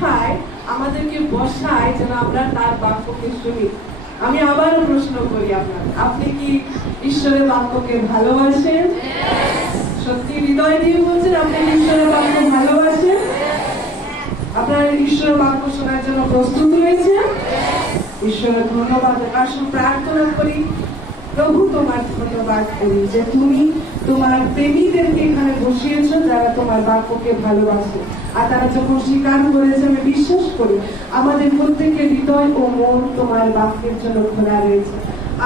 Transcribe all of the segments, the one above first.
শিখায়, আমাদেরকে বসায় যেন আমরা তার বাক্যকে শুনি। আমি আবারও প্রশ্ন করি আপনি কি ঈশ্বরের বাক্যকে ভালোবাসেন? সত্যি হৃদয় দিয়ে বলছেন আপনি ঈশ্বরের বাক্য ভালোবাসেন? আপনার ঈশ্বরের বাক্য শোনার জন্য প্রস্তুত রয়েছে? ঈশ্বরের ধন্যবাদ। আসুন প্রার্থনা করি। প্রভু, তোমার ধন্যবাদ করি যে তুমি তোমার প্রেমীদেরকে এখানে বসিয়েছো যারা তোমার বাক্যকে ভালোবাসে, আর তারা যখন স্বীকার করেছে, আমি বিশ্বাস করি আমাদের প্রত্যেকের হৃদয় ও মন তোমার বাক্যের জন্য খোলা রয়েছে।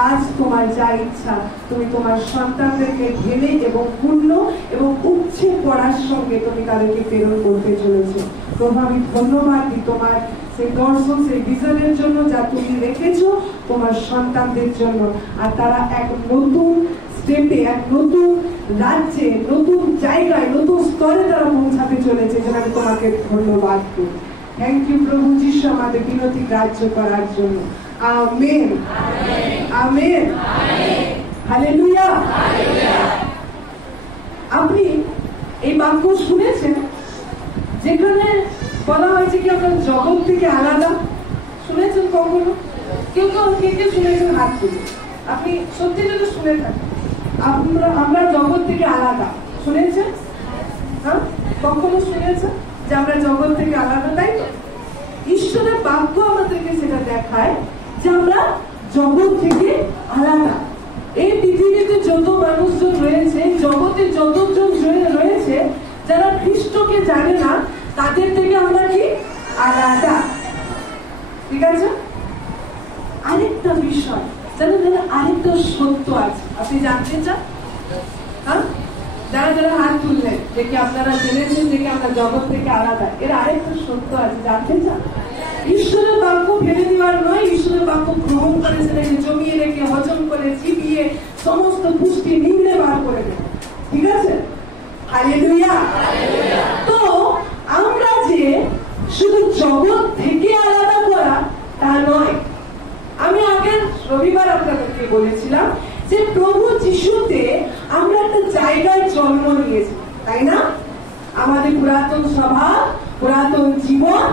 আজ তোমার যা ইচ্ছা তুমি তোমার সন্তানদেরকে ঢেলে এবং পূর্ণ এবং উচ্ছে পড়ার সঙ্গে তুমি তাদেরকে প্রেরণ করতে চলেছো। প্রভু, আমি ধন্যবাদ দিই তোমার সেই দর্শন, সেই ভিশনের জন্য যা তুমি রেখেছো তোমার সন্তানদের জন্য, আর তারা এক নতুন স্টেপে, এক নতুন রাজ্যে, নতুন জায়গায়, নতুন স্তরে তারা পৌঁছাতে চলেছে। যেন আমি তোমাকে ধন্যবাদ দিই। থ্যাংক ইউ প্রভু যিশু আমাদের বিনতি গ্রাহ্য করার জন্য। Amen, amen, hallelujah. আপনি এই বাক্য শুনেছেন যেখানে বলা হয়েছে কি আমরা জগৎ থেকে আলাদা? শুনেছেন কখনো? কেউ কেউ শুনেছেন হাত তুলে। আপনি সত্যি যদি শুনে থাকেন আমরা জগৎ থেকে আলাদা, শুনেছেন? হ্যাঁ, কখনো শুনেছেন যে আমরা জগৎ থেকে আলাদা? তাই তো ঈশ্বরের বাক্য আমাদেরকে সেটা দেখায় যে আমরা জগৎ থেকে আলাদা। এই পৃথিবীতে যত মানুষজন রয়েছে, জগতে যতজন রয়েছে যারা খ্রিস্টকে জানে না, তাদের থেকে আমরা কি আলাদা। ঠিক আছে? আরেকটা বিষয় জানেন, আরেকটা সত্য আছে, আপনি জানতে চান? হ্যাঁ, যারা যারা হাত তুললেন দেখে আপনারা জেনেছেন যে আমরা জগৎ থেকে আলাদা, এর আরেকটা সত্য আছে, জানতে চান? ঈশ্বরের বাক্য ফেলে দেওয়ার নয়, ঈশ্বরের বাক্য গ্রহণ করেছেন, জমিয়ে রেখে হজম করে চিবিয়ে সমস্ত পুষ্টি নিম্নে বার করে দেন। ঠিক আছে? হালেলুয়া। তো আমরা যে শুধু জগৎ থেকে আলাদা করা তা নয়। আমি আগের রবিবার আপনাদেরকে বলেছিলাম যে প্রভু যিশুতে আমরা একটা জায়গায় জন্ম নিয়েছি, তাই না? আমাদের পুরাতন স্বভাব, পুরাতন জীবন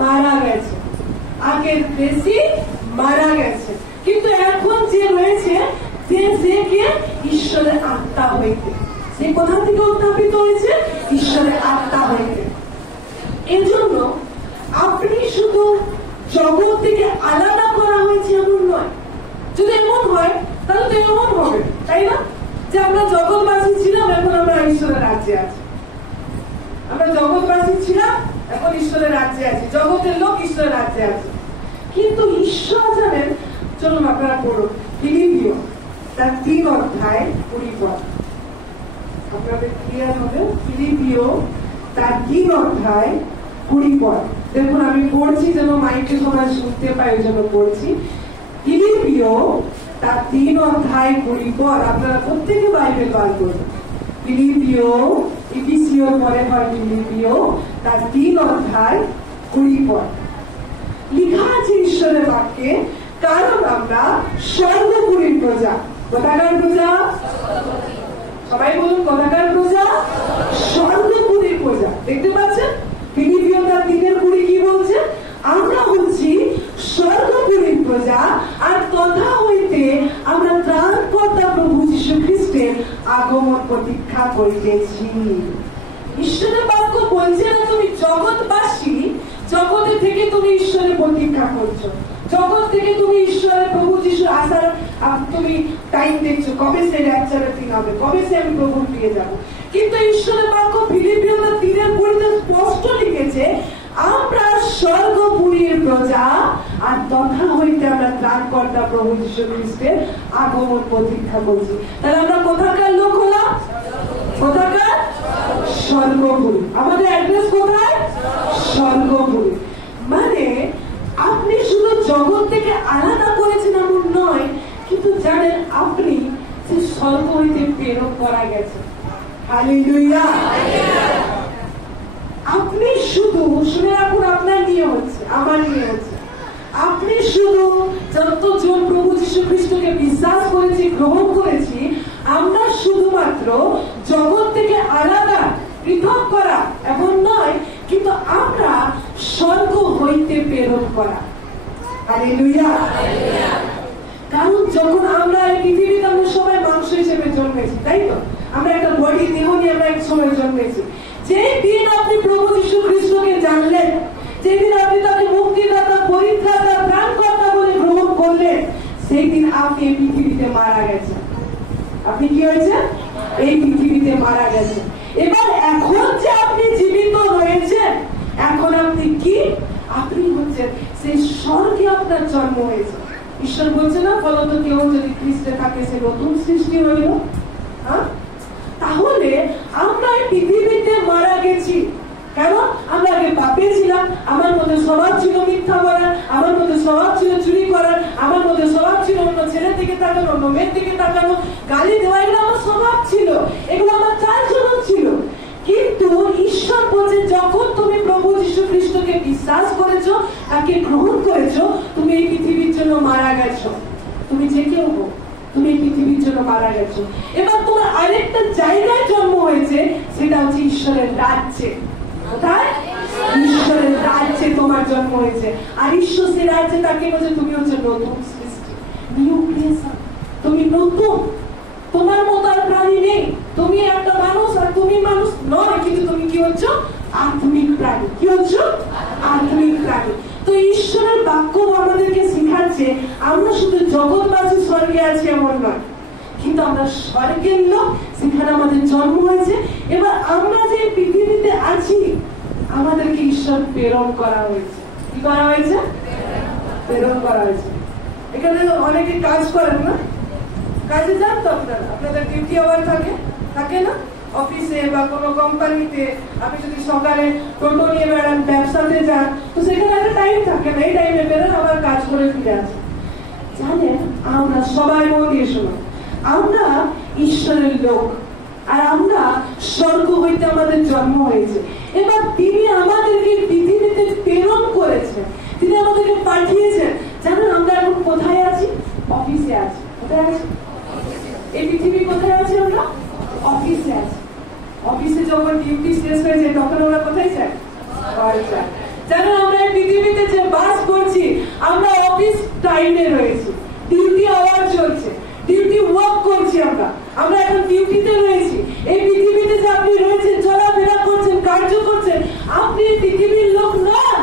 মারা গেছে, আগের বেশি মারা গেছে, কিন্তু এখন যে রয়েছে সে কে? ঈশ্বরের আত্মা হইতে। সে কোথা থেকে উত্থাপিত হয়েছে? ঈশ্বরের আত্মা হইতে। এর জন্য আপনি শুধু জগৎ থেকে আলাদা করা হয়েছে এমন নয়। যদি এমন হয় তাহলে তো এমন হবে, তাই না? যে আমরা জগৎবাসী ছিলাম, এখন আমরা ঈশ্বরের রাজ্যে আছি। আমরা জগৎবাসী ছিলাম, এখন ঈশ্বরের রাজ্যে আছি। জগতের লোক ঈশ্বরের রাজ্যে আছে। কিন্তু ঈশ্বর জানেন, চলুন আপনারা পড়ুন ফিলিপিও তার 3 অধ্যায় 20 পদ। আপনাদের ক্লিয়ার হবে। ফিলিপিও তার 3 অধ্যায় 20 পদ। দেখুন আমি পড়ছি যেন মাইকে সবাই শুনতে পাই, ওই জন্য পড়ছি। ফিলিপিও তার 3 অধ্যায় 20 পদ। আপনারা প্রত্যেকে বাইবেল বার করুন। ফিলিপিও, ইফিসিওর পরে হয় ফিলিপিও, তার 3 অধ্যায় 20 পদ। লেখা আছে ঈশ্বরের বাক্যে, কারণ আমরা স্বর্গপুরীর প্রজা। কোথাকার প্রজা? সবাই বলুন, কোথাকার প্রজা? স্বর্গপুরীর প্রজা। দেখতে পাচ্ছেন ফিলিপিও তার 3:20 কি বলছে? আমরা হচ্ছি স্বর্গপুরীর প্রজা, আর তথা হইতে আমরা ত্রাণকর্তা প্রভু যীশু খ্রিস্টের আগমন প্রতীক্ষা করিতেছি। ঈশ্বরের বাক্য বলছে না তুমি জগৎবাসী, জগতে থেকে তুমি ঈশ্বরের প্রতীক্ষা করছো, জগৎ থেকে তুমি ঈশ্বরের প্রভু যীশু আসার তুমি টাইম দেখছো, কবে সে র্যাপচারের দিন হবে, কবে সে আমি প্রভু পেয়ে যাবো। কিন্তু ঈশ্বরের বাক্য ফিলিপিও 3:20 স্পষ্ট লিখেছে, আমরা স্বর্গপুরীর প্রজা, আর তথা হইতে আমরা ত্রাণকর্তা প্রভু যীশু খ্রিস্টের আগমন প্রতীক্ষা করছি। তাহলে আমরা কোথাকার লোক হলাম? কোথাকার? স্বর্গপুরী। আমাদের অ্যাড্রেস কোথায়? স্বর্গপুরী। মানে আপনি শুধু জগৎ থেকে আলাদা করেছেন এমন নয়, কিন্তু জানেন আপনি যে স্বর্গ হইতে প্রেরণ করা গেছে। হালেলুয়া। আপনি শুধু শুনে রাখুন, আপনার নিয়ে হচ্ছে, আমার নিয়ে হচ্ছে। আপনি শুধু যতজন প্রভু যীশু খ্রিস্টকে বিশ্বাস করেছি, গ্রহণ করেছি, আমরা শুধুমাত্র জগৎ থেকে আলাদা, পৃথক করা এমন নয়, কিন্তু আমরা স্বর্গ হইতে প্রেরণ করা। হালেলুয়া। কারণ যখন আমরা এই পৃথিবীতে আমরা সবাই মাংস হিসেবে জন্মেছি, তাই তো? আমরা একটা বডি দেহ নিয়ে আমরা এক সময় জন্মেছি। যেই দিন আপনি প্রভু যীশু খ্রিস্টকে জানলেন, যেদিন আপনি তাকে মুক্তিদাতা, পরিত্রাতা, ত্রাণকর্তা বলে গ্রহণ করলেন, সেই দিন আপনি এই পৃথিবীতে মারা গেছেন। আপনি কি হয়েছে? এই পৃথিবীতে মারা গেছেন। এবার এখন যে আপনি জীবিত রয়েছেন, এখন আপনি কি? আপনি হচ্ছেন সেই স্বর্গে আপনার জন্ম হয়েছে। ঈশ্বর বলছে না, ফলত কেউ যদি খ্রিস্টে থাকে সে নতুন সৃষ্টি হইল। তাহলে আমরা এই পৃথিবীতে মারা গেছি। কেন? আমরা আগে পাপে ছিলাম, আমার মধ্যে স্বভাব ছিল মিথ্যা বলার, আমার মধ্যে স্বভাব ছিল চুরি করার, আমার মধ্যে স্বভাব ছিল অন্য ছেলের দিকে তাকানো, অন্য মেয়ের দিকে তাকানো, গালি দেওয়া, এগুলো আমার স্বভাব ছিল, এগুলো আমার চালচলন ছিল। কিন্তু ঈশ্বর বলছে, যখন তুমি প্রভু যীশু খ্রিস্টকে বিশ্বাস করেছো, তাকে গ্রহণ করেছো, তুমি এই পৃথিবীর জন্য মারা গেছো। তুমি যে কেউ হো, তুমি এই পৃথিবীর জন্য মারা গেছো। এবার তোমার আরেকটা জায়গায় জন্ম হয়েছে, সেটা হচ্ছে ঈশ্বরের রাজ্যে। কোথায়? ঈশ্বরের রাজ্যে তোমার জন্ম হয়েছে। আর ঈশ্বর সেই রাজ্যে তাকে বলছে, তুমি হচ্ছে নতুন সৃষ্টি, নিউ ক্রিয়েশন। তুমি নতুন, তোমার মতো আর প্রাণী নেই। তুমি একটা মানুষ, আর তুমি মানুষ নয়, কিন্তু তুমি কি হচ্ছ? আত্মিক প্রাণী। কি হচ্ছ? আত্মিক প্রাণী। তো ঈশ্বরের বাক্য আমাদেরকে শিখাচ্ছে, আমরা শুধু জগৎবাসী স্বর্গে আছি এমন নয়, কিন্তু আমরা স্বর্গের লোক, সেখানে আমাদের জন্ম হয়েছে। এবার আমরা যে পৃথিবীতে আছি, আমাদেরকে ঈশ্বর প্রেরণ করা হয়েছে। কি করা হয়েছে? প্রেরণ করা হয়েছে। এখানে অনেকে কাজ করেন না, কাজে যান তো আপনারা, আপনাদের ডিউটি আওয়ার থাকে না? অফিসে বা কোনো কোম্পানিতে আপনি যদি সকালে টোটো নিয়ে বেড়ান, ব্যবসাতে যান, তো সেখানে একটা টাইম থাকে না, এই টাইমে বেরোন, আবার কাজ করে ফিরে আসেন। জানেন, আমরা সবাই মন দিয়ে শোনো, আমরা ঈশ্বরের লোক, আর আমরা স্বর্গ হইতে আমাদের জন্ম হয়েছে। এবার তিনি আমাদেরকে পৃথিবীতে প্রেরণ করেছেন, তিনি আমাদেরকে পাঠিয়েছেন। জানেন আমরা এখন কোথায় আছি? অফিসে আছি। কোথায় আছি? এই পৃথিবী কোথায় আছি? আমরা অফিসে আছি। অফিসে যখন ডিউটি শেষ হয়ে যায়, তখন আমরা কোথায় যাই? জানো, আমরা এই পৃথিবীতে যে বাস করছি, আমরা অফিস টাইমে রয়েছি, ডিউটি আওয়ার চলছে, ডিউটি ওয়ার্ক করছি। আমরা এখন ডিউটিতে রয়েছি। এই পৃথিবীতে যে আপনি রয়েছেন, চলাফেরা করছেন, কার্য করছেন, আপনি এই পৃথিবীর লোক নন।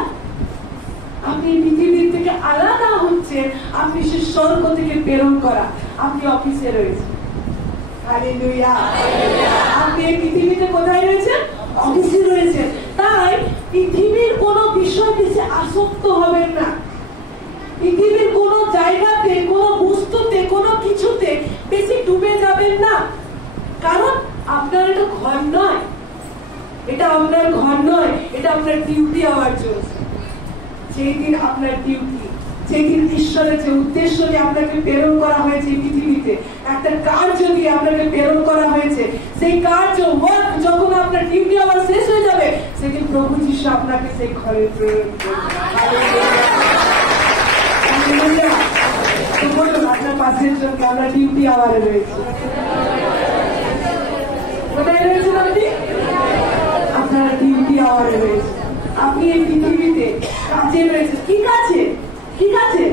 আপনি পৃথিবীর থেকে আলাদা হচ্ছেন, আপনি সে স্বর্গ থেকে প্রেরণ করা। আপনি অফিসে রয়েছেন। হালেলুয়া। আপনি এই পৃথিবীতে কোথায় রয়েছেন? অফিসে রয়েছেন। তাই পৃথিবীর কোন বিষয় বেশি আসক্ত হবেন না। পৃথিবীর কোন জায়গাতে, কোন বস্তুতে, কোন কিছুতে বেশি ডুবে যাবেন না। কারণ আপনার এটা ঘর নয়, এটা আপনার ঘর নয়, এটা আপনার ডিউটি আওয়ার চলছে। যেই দিন আপনার ডিউটি, যেদিন ঈশ্বরের যে উদ্দেশ্য নিয়ে আপনাকে প্রেরণ করা হয়েছে পৃথিবীতে, একটা কার্য দিয়ে আপনাকে প্রেরণ করা হয়েছে, সেই কার্য ওয়ার্ক যখন আপনার ডিউটি আবার শেষ হয়ে যাবে, সেদিন প্রভু যীশু আপনাকে সেই ঘরে প্রেরণ করবে। বলুন আপনার পাশের জন্য, আমরা ডিউটি আওয়ারে রয়েছি। কোথায় রয়েছেন আপনি? আপনারা ডিউটি আওয়ারে রয়েছে। আপনি এই পৃথিবীতে কাজে রয়েছে। কি কাজে? কি কাজে?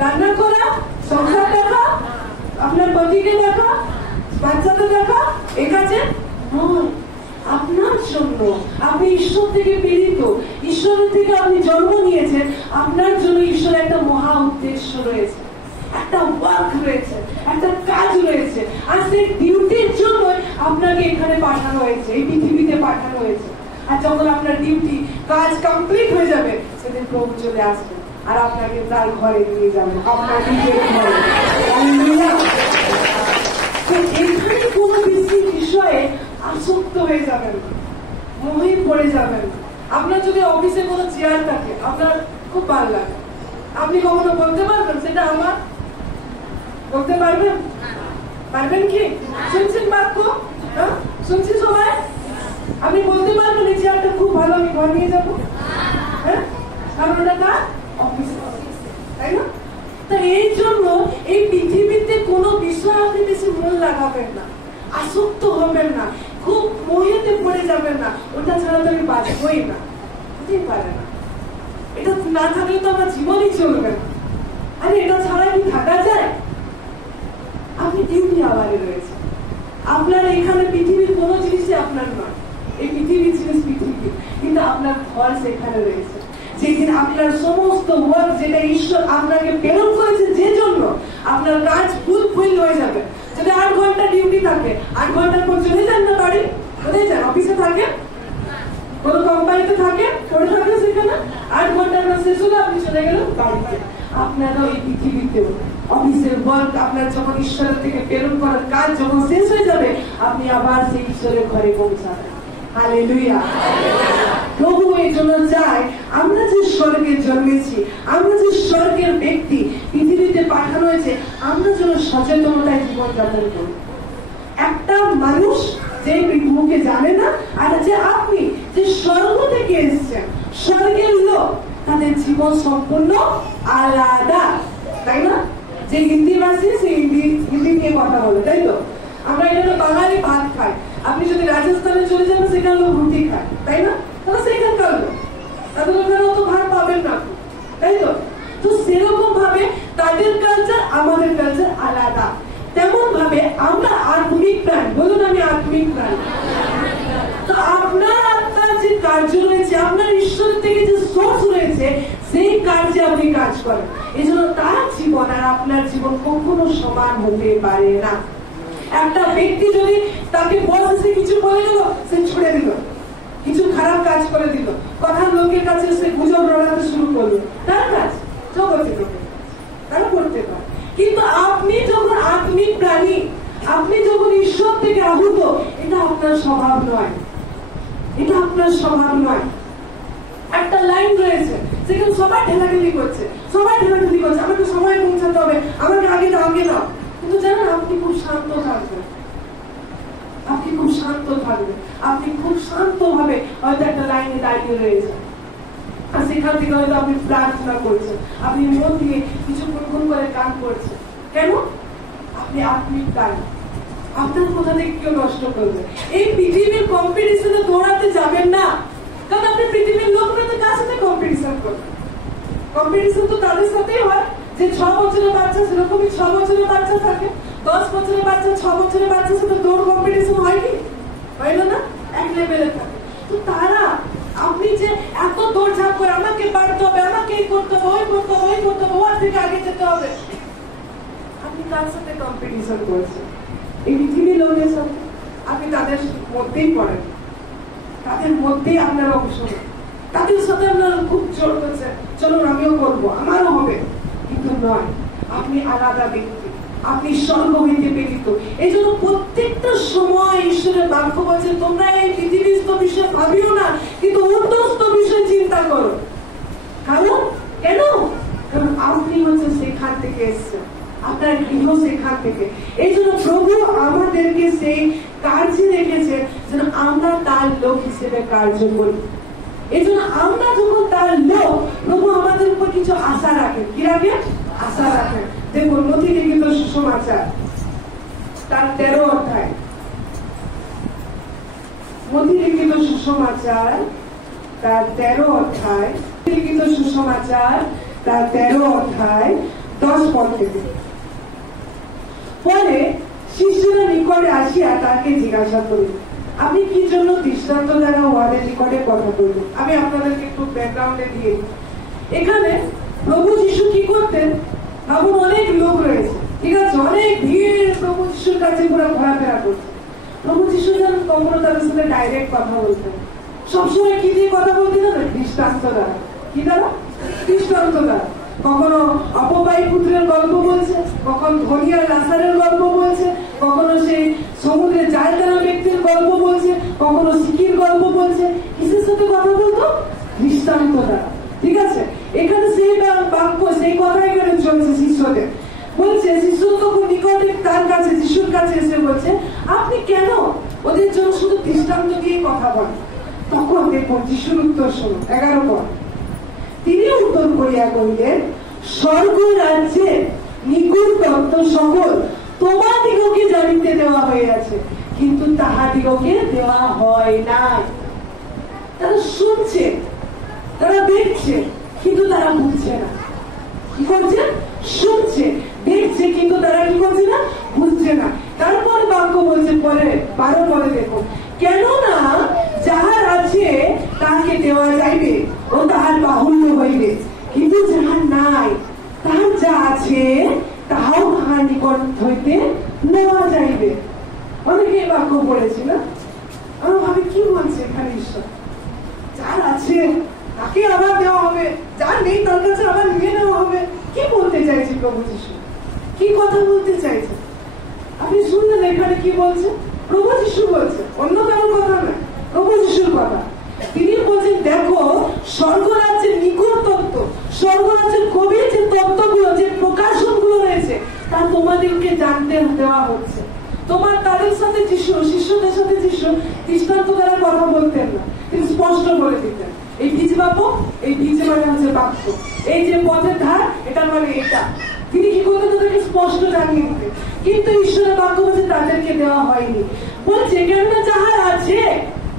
রান্না করা, সংসার দেখা, আপনার পতিকে দেখা, বাচ্চাদের দেখা, এ কাজে নয়। আপনার জন্য, আপনি ঈশ্বর থেকে প্রেরিত, ঈশ্বরের থেকে আপনি জন্ম নিয়েছেন, আপনার জন্য ঈশ্বরের একটা মহা উদ্দেশ্য রয়েছে, একটা ওয়ার্ক রয়েছে, একটা কাজ রয়েছে। আর সেই ডিউটির জন্য আপনাকে এখানে পাঠানো হয়েছে, এই পৃথিবীতে পাঠানো হয়েছে। আর যখন আপনার ডিউটি কাজ কমপ্লিট হয়ে যাবে, সেদিন প্রভু চলে আসবে আর আপনাকে তার ঘরে নিয়ে যাবে, আপনার নিজের ঘরে। এখানে কোনো বেশি বিষয়ে আসক্ত হয়ে যাবেন না, মোহে পড়ে যাবেন না। আপনার যদি অফিসে কোনো চেয়ার থাকে, আপনার খুব ভালো লাগে, আপনি কখনো বলতে পারবেন সেটা আমার? বলতে পারবেন? পারবেন কি? শুনছেন বাক্য? শুনছি সবাই? আপনি বলতে পারবেন এই চেয়ারটা খুব ভালো, আমি ঘর নিয়ে যাবো? হ্যাঁ, কারণ ওটা কার? অফিস, তাই না? তা এই জন্য এই পৃথিবীতে কোনো বিষয় আপনি বেশি মন লাগাবেন না, আসক্ত হবেন না, খুব মোহেতে পড়ে যাবেন না। ওটা ছাড়া তো আমি বাঁচবই না, হতেই পারে না। এটা না থাকলে তো আমার জীবনই চলবে না। আরে এটা ছাড়া কি থাকা যায়? আপনি ডিউটি আওয়ারে রয়েছে। আপনার এখানে পৃথিবীর কোনো জিনিসই আপনার নয়, এই পৃথিবীর জিনিস পৃথিবী, কিন্তু আপনার ঘর সেখানে রয়েছে। যেদিন আপনার সমস্ত ওয়ার্ক যেটা ঈশ্বর আপনাকে প্রেরণ করেছে, যে জন্য আপনার কাজ ফুলফিল হয়ে যাবে। যদি 8 ঘন্টা ডিউটি থাকে, 8 ঘন্টার পর চলে যান না বাড়ি, কোথায় যান? অফিসে থাকে, কোন কোম্পানিতে থাকে, করে থাকে সেখানে 8 ঘন্টার কাজ শেষ হলে আপনি চলে গেলেন বাড়িতে। আপনারও এই পৃথিবীতেও অফিসের ওয়ার্ক আপনার যখন ঈশ্বরের থেকে প্রেরণ করার কাজ যখন শেষ হয়ে যাবে, আপনি আবার সেই ঈশ্বরের ঘরে পৌঁছাবেন। হালেলুয়া। প্রভু এই জন্য চায় আমরা যে স্বর্গে জন্মেছি, আমরা যে স্বর্গের ব্যক্তি পৃথিবীতে পাঠানো হয়েছে, আমরা যেন সচেতনতায় জীবনযাপন করি। একটা মানুষ যে প্রভুকে জানে না, আর যে আপনি যে স্বর্গ থেকে এসেছেন, স্বর্গের লোক, তাদের জীবন সম্পূর্ণ আলাদা, তাই না? যে হিন্দি ভাষী সে হিন্দি নিয়ে কথা বলে, তাই তো? আমরা এখানে বাঙালি ভাত খাই, আপনি যদি রাজস্থানে চলে যাবেন সেখানে লোক রুটি খায়, তাই না? তাহলে সেখানকার লোক, তাদের ওখানে অত ভাত পাবেন না, তাই তো? তো সেরকম ভাবে তাদের কালচার আমাদের কালচার আলাদা। তেমন ভাবে আমরা আত্মিক প্রাণ, বলুন আমি আত্মিক প্রাণ। তো আপনার যে কার্য রয়েছে, আপনার ঈশ্বর থেকে যে সোর্স রয়েছে, সেই কার্যে আপনি কাজ করেন। এই জন্য তার জীবন আর আপনার জীবন কখনো সমান হতে পারে না। একটা ব্যক্তি যদি তাকে বস এসে কিছু বলে দিল, সে ছুড়ে দিল, কিছু খারাপ কাজ করে দিল, কথা লোকের কাছে সে গুজব রড়াতে শুরু করলো, তার কাজ জগতে তারা করতে পারে। কিন্তু আপনি যখন আত্মিক প্রাণী, আপনি যখন ঈশ্বর থেকে আহত, এটা আপনার স্বভাব নয়, এটা আপনার স্বভাব নয়। একটা লাইন রয়েছে সেখানে সবাই ঠেলাঠেলি করছে, সবাই ঠেলাঠেলি করছে, আমাকে সময় পৌঁছাতে হবে, আমাকে আগে দাও, আগে দাও। কিন্তু জানেন, আপনি খুব শান্ত থাকবেন, আপনি খুব শান্ত থাকবেন, আপনি খুব শান্ত ভাবে হয়তো একটা লাইনে দাঁড়িয়ে রয়েছেন, আর সেখান থেকে হয়তো আপনি প্রার্থনা করছেন, আপনি মন দিয়ে কিছু গুনগুন করে গান করছেন। কেন? আপনি আত্মিক গান, আপনার কোথা থেকে কেউ নষ্ট করবে। এই পৃথিবীর কম্পিটিশনে দৌড়াতে যাবেন না, কারণ আপনি পৃথিবীর লোকরা তো কার সাথে কম্পিটিশন করবেন? কম্পিটিশন তো তাদের সাথেই হয় যে 6 বছরের বাচ্চা, সেরকমই 6 বছরের বাচ্চা থাকে, 10 বছরের বাচ্চা 6 বছরের বাচ্চার সাথে দৌড় কম্পিটিশন হয়নি, হইল না? এক লেভেলে থাকে। তো তারা, আপনি যে এত দৌড়ঝাঁপ করে আমাকে পারতে হবে, আমাকে এই করতে হবে, ওই করতে হবে, ওই করতে হবে, ওর থেকে আগে যেতে হবে, আপনি কার সাথে কম্পিটিশন করছেন? এই পৃথিবীর লোকের সাথে। আপনি তাদের মধ্যেই পড়েন, তাদের মধ্যেই আপনার অংশ, তাদের সাথে আপনার খুব জোর করছে, চলুন আমিও করবো, আমারও হবে, কিন্তু নয়। আপনি আলাদা ব্যক্তি, আপনি স্বর্গ হইতে প্রেরিত। এই জন্য প্রত্যেকটা সময় ঈশ্বরের বাক্য বলছে, তোমরা এই পৃথিবীস্থ বিষয় ভাবিও না, কিন্তু ঊর্ধ্বস্থ বিষয় চিন্তা করো। কারণ কেন? কারণ আপনি হচ্ছে সেখান থেকে এসছেন, আপনার গৃহ সেখান থেকে। এই জন্য প্রভু আমাদেরকে সেই কার্যে রেখেছে যেন আমরা তার লোক হিসেবে কার্য করি। এই জন্য আমরা যখন তার লোক, প্রভু আমাদের উপর কিছু আশা রাখেন। কি রাখেন? আশা রাখেন। দেখুন নথি লিখিত সুসমাচার তার 13 অধ্যায়, নথি লিখিত সুসমাচার তার 13 অধ্যায়, লিখিত সুসমাচার তার 13 অধ্যায় 10 পদ থেকে। পরে শিষ্যরা নিকটে আসিয়া তাকে জিজ্ঞাসা করিল, আপনি কি জন্য দৃষ্টান্ত দ্বারা ওয়াদের নিকটে কথা বলবেন? আমি আপনাদেরকে একটু ব্যাকগ্রাউন্ডে দিয়ে, এখানে প্রভু যিশু কি করতেন? ভাবুন, অনেক লোক রয়েছে, ঠিক আছে, অনেক ভিড় প্রভু যিশুর কাছে পুরো ঘোরাফেরা করছে। প্রভু যিশু যেন কখনো তাদের সাথে ডাইরেক্ট কথা বলতেন, সবসময় কি দিয়ে কথা বলতেন? দৃষ্টান্ত দ্বারা। কি দ্বারা? দৃষ্টান্ত দ্বারা। কখনো অপবায়ী পুত্রের গল্প বলছে, কখন ধনী আর লাজারের গল্প বলছে, কখনো সেই সমুদ্রে জাল টানা ব্যক্তির গল্প বলছে, কখনো সিকির গল্প বলছে। কিসের সাথে কথা বলতো? দৃষ্টান্ত দ্বারা। ঠিক আছে, এখানে সেই বাক্য, সেই কথা এখানে চলছে শিষ্যদের। বলছে শিষ্য তখন নিকটে তার কাছে, যিশুর কাছে এসে বলছে, আপনি কেন ওদের জন্য শুধু দৃষ্টান্ত দিয়ে কথা বলেন? তখন দেখুন যিশুর উত্তর শুনুন, 11 পদ। তিনি উত্তর করিয়া কহিলেন, স্বর্গ রাজ্যে নিগুণ তত্ত্ব সকল তোমাদিগকে জানিতে দেওয়া হইয়াছে, কিন্তু তাহাদিগকে দেওয়া হয় না। তারা শুনছে, তারা দেখছে, 12 পদে দেখুন, কেননা যাহার আছে তাহাকে দেওয়া যাইবে ও তাহার বাহুল্য হইবে, কিন্তু যাহার নাই তাহার যা আছে তাহাও তাহার নিকট হইতে নেওয়া যাইবে। অনেকে এই বাক্য পড়েছি না, আমরা ভাবি কি বলছে এখানে ঈশ্বর? যার আছে তাকে আবার দেওয়া হবে, যার নেই তার কাছে আবার নিয়ে নেওয়া হবে। কি বলতে চাইছে প্রভু যিশু? কি কথা বলতে চাইছে? আপনি শুনলেন এখানে কি বলছে? প্রভু যিশু বলছে, অন্য কারো কথা না, প্রভু যিশুর কথা। তিনি বলছেন, দেখো স্বর্গরাজ্যের নিকট তত্ত্ব, স্বর্গরাজ্যের গভীর যে তত্ত্বগুলো, যে প্রকাশনগুলো রয়েছে তা তোমাদেরকে জানতে দেওয়া হচ্ছে। তোমার তাদের সাথে যিশু, শিষ্যদের সাথে যিশু দৃষ্টান্ত দ্বারা কথা বলতেন না, তিনি স্পষ্ট বলে দিতেন, এই বীজ বাপু, এই বীজ মানে হচ্ছে বাক্য, এই যে পথের ধার এটা মানে এটা। তিনি কি করতেন? তাদেরকে স্পষ্ট জানিয়ে দিতেন। কিন্তু ঈশ্বরের বাক্য বলছে তাদেরকে দেওয়া হয়নি। বলছে কেননা যাহার আছে,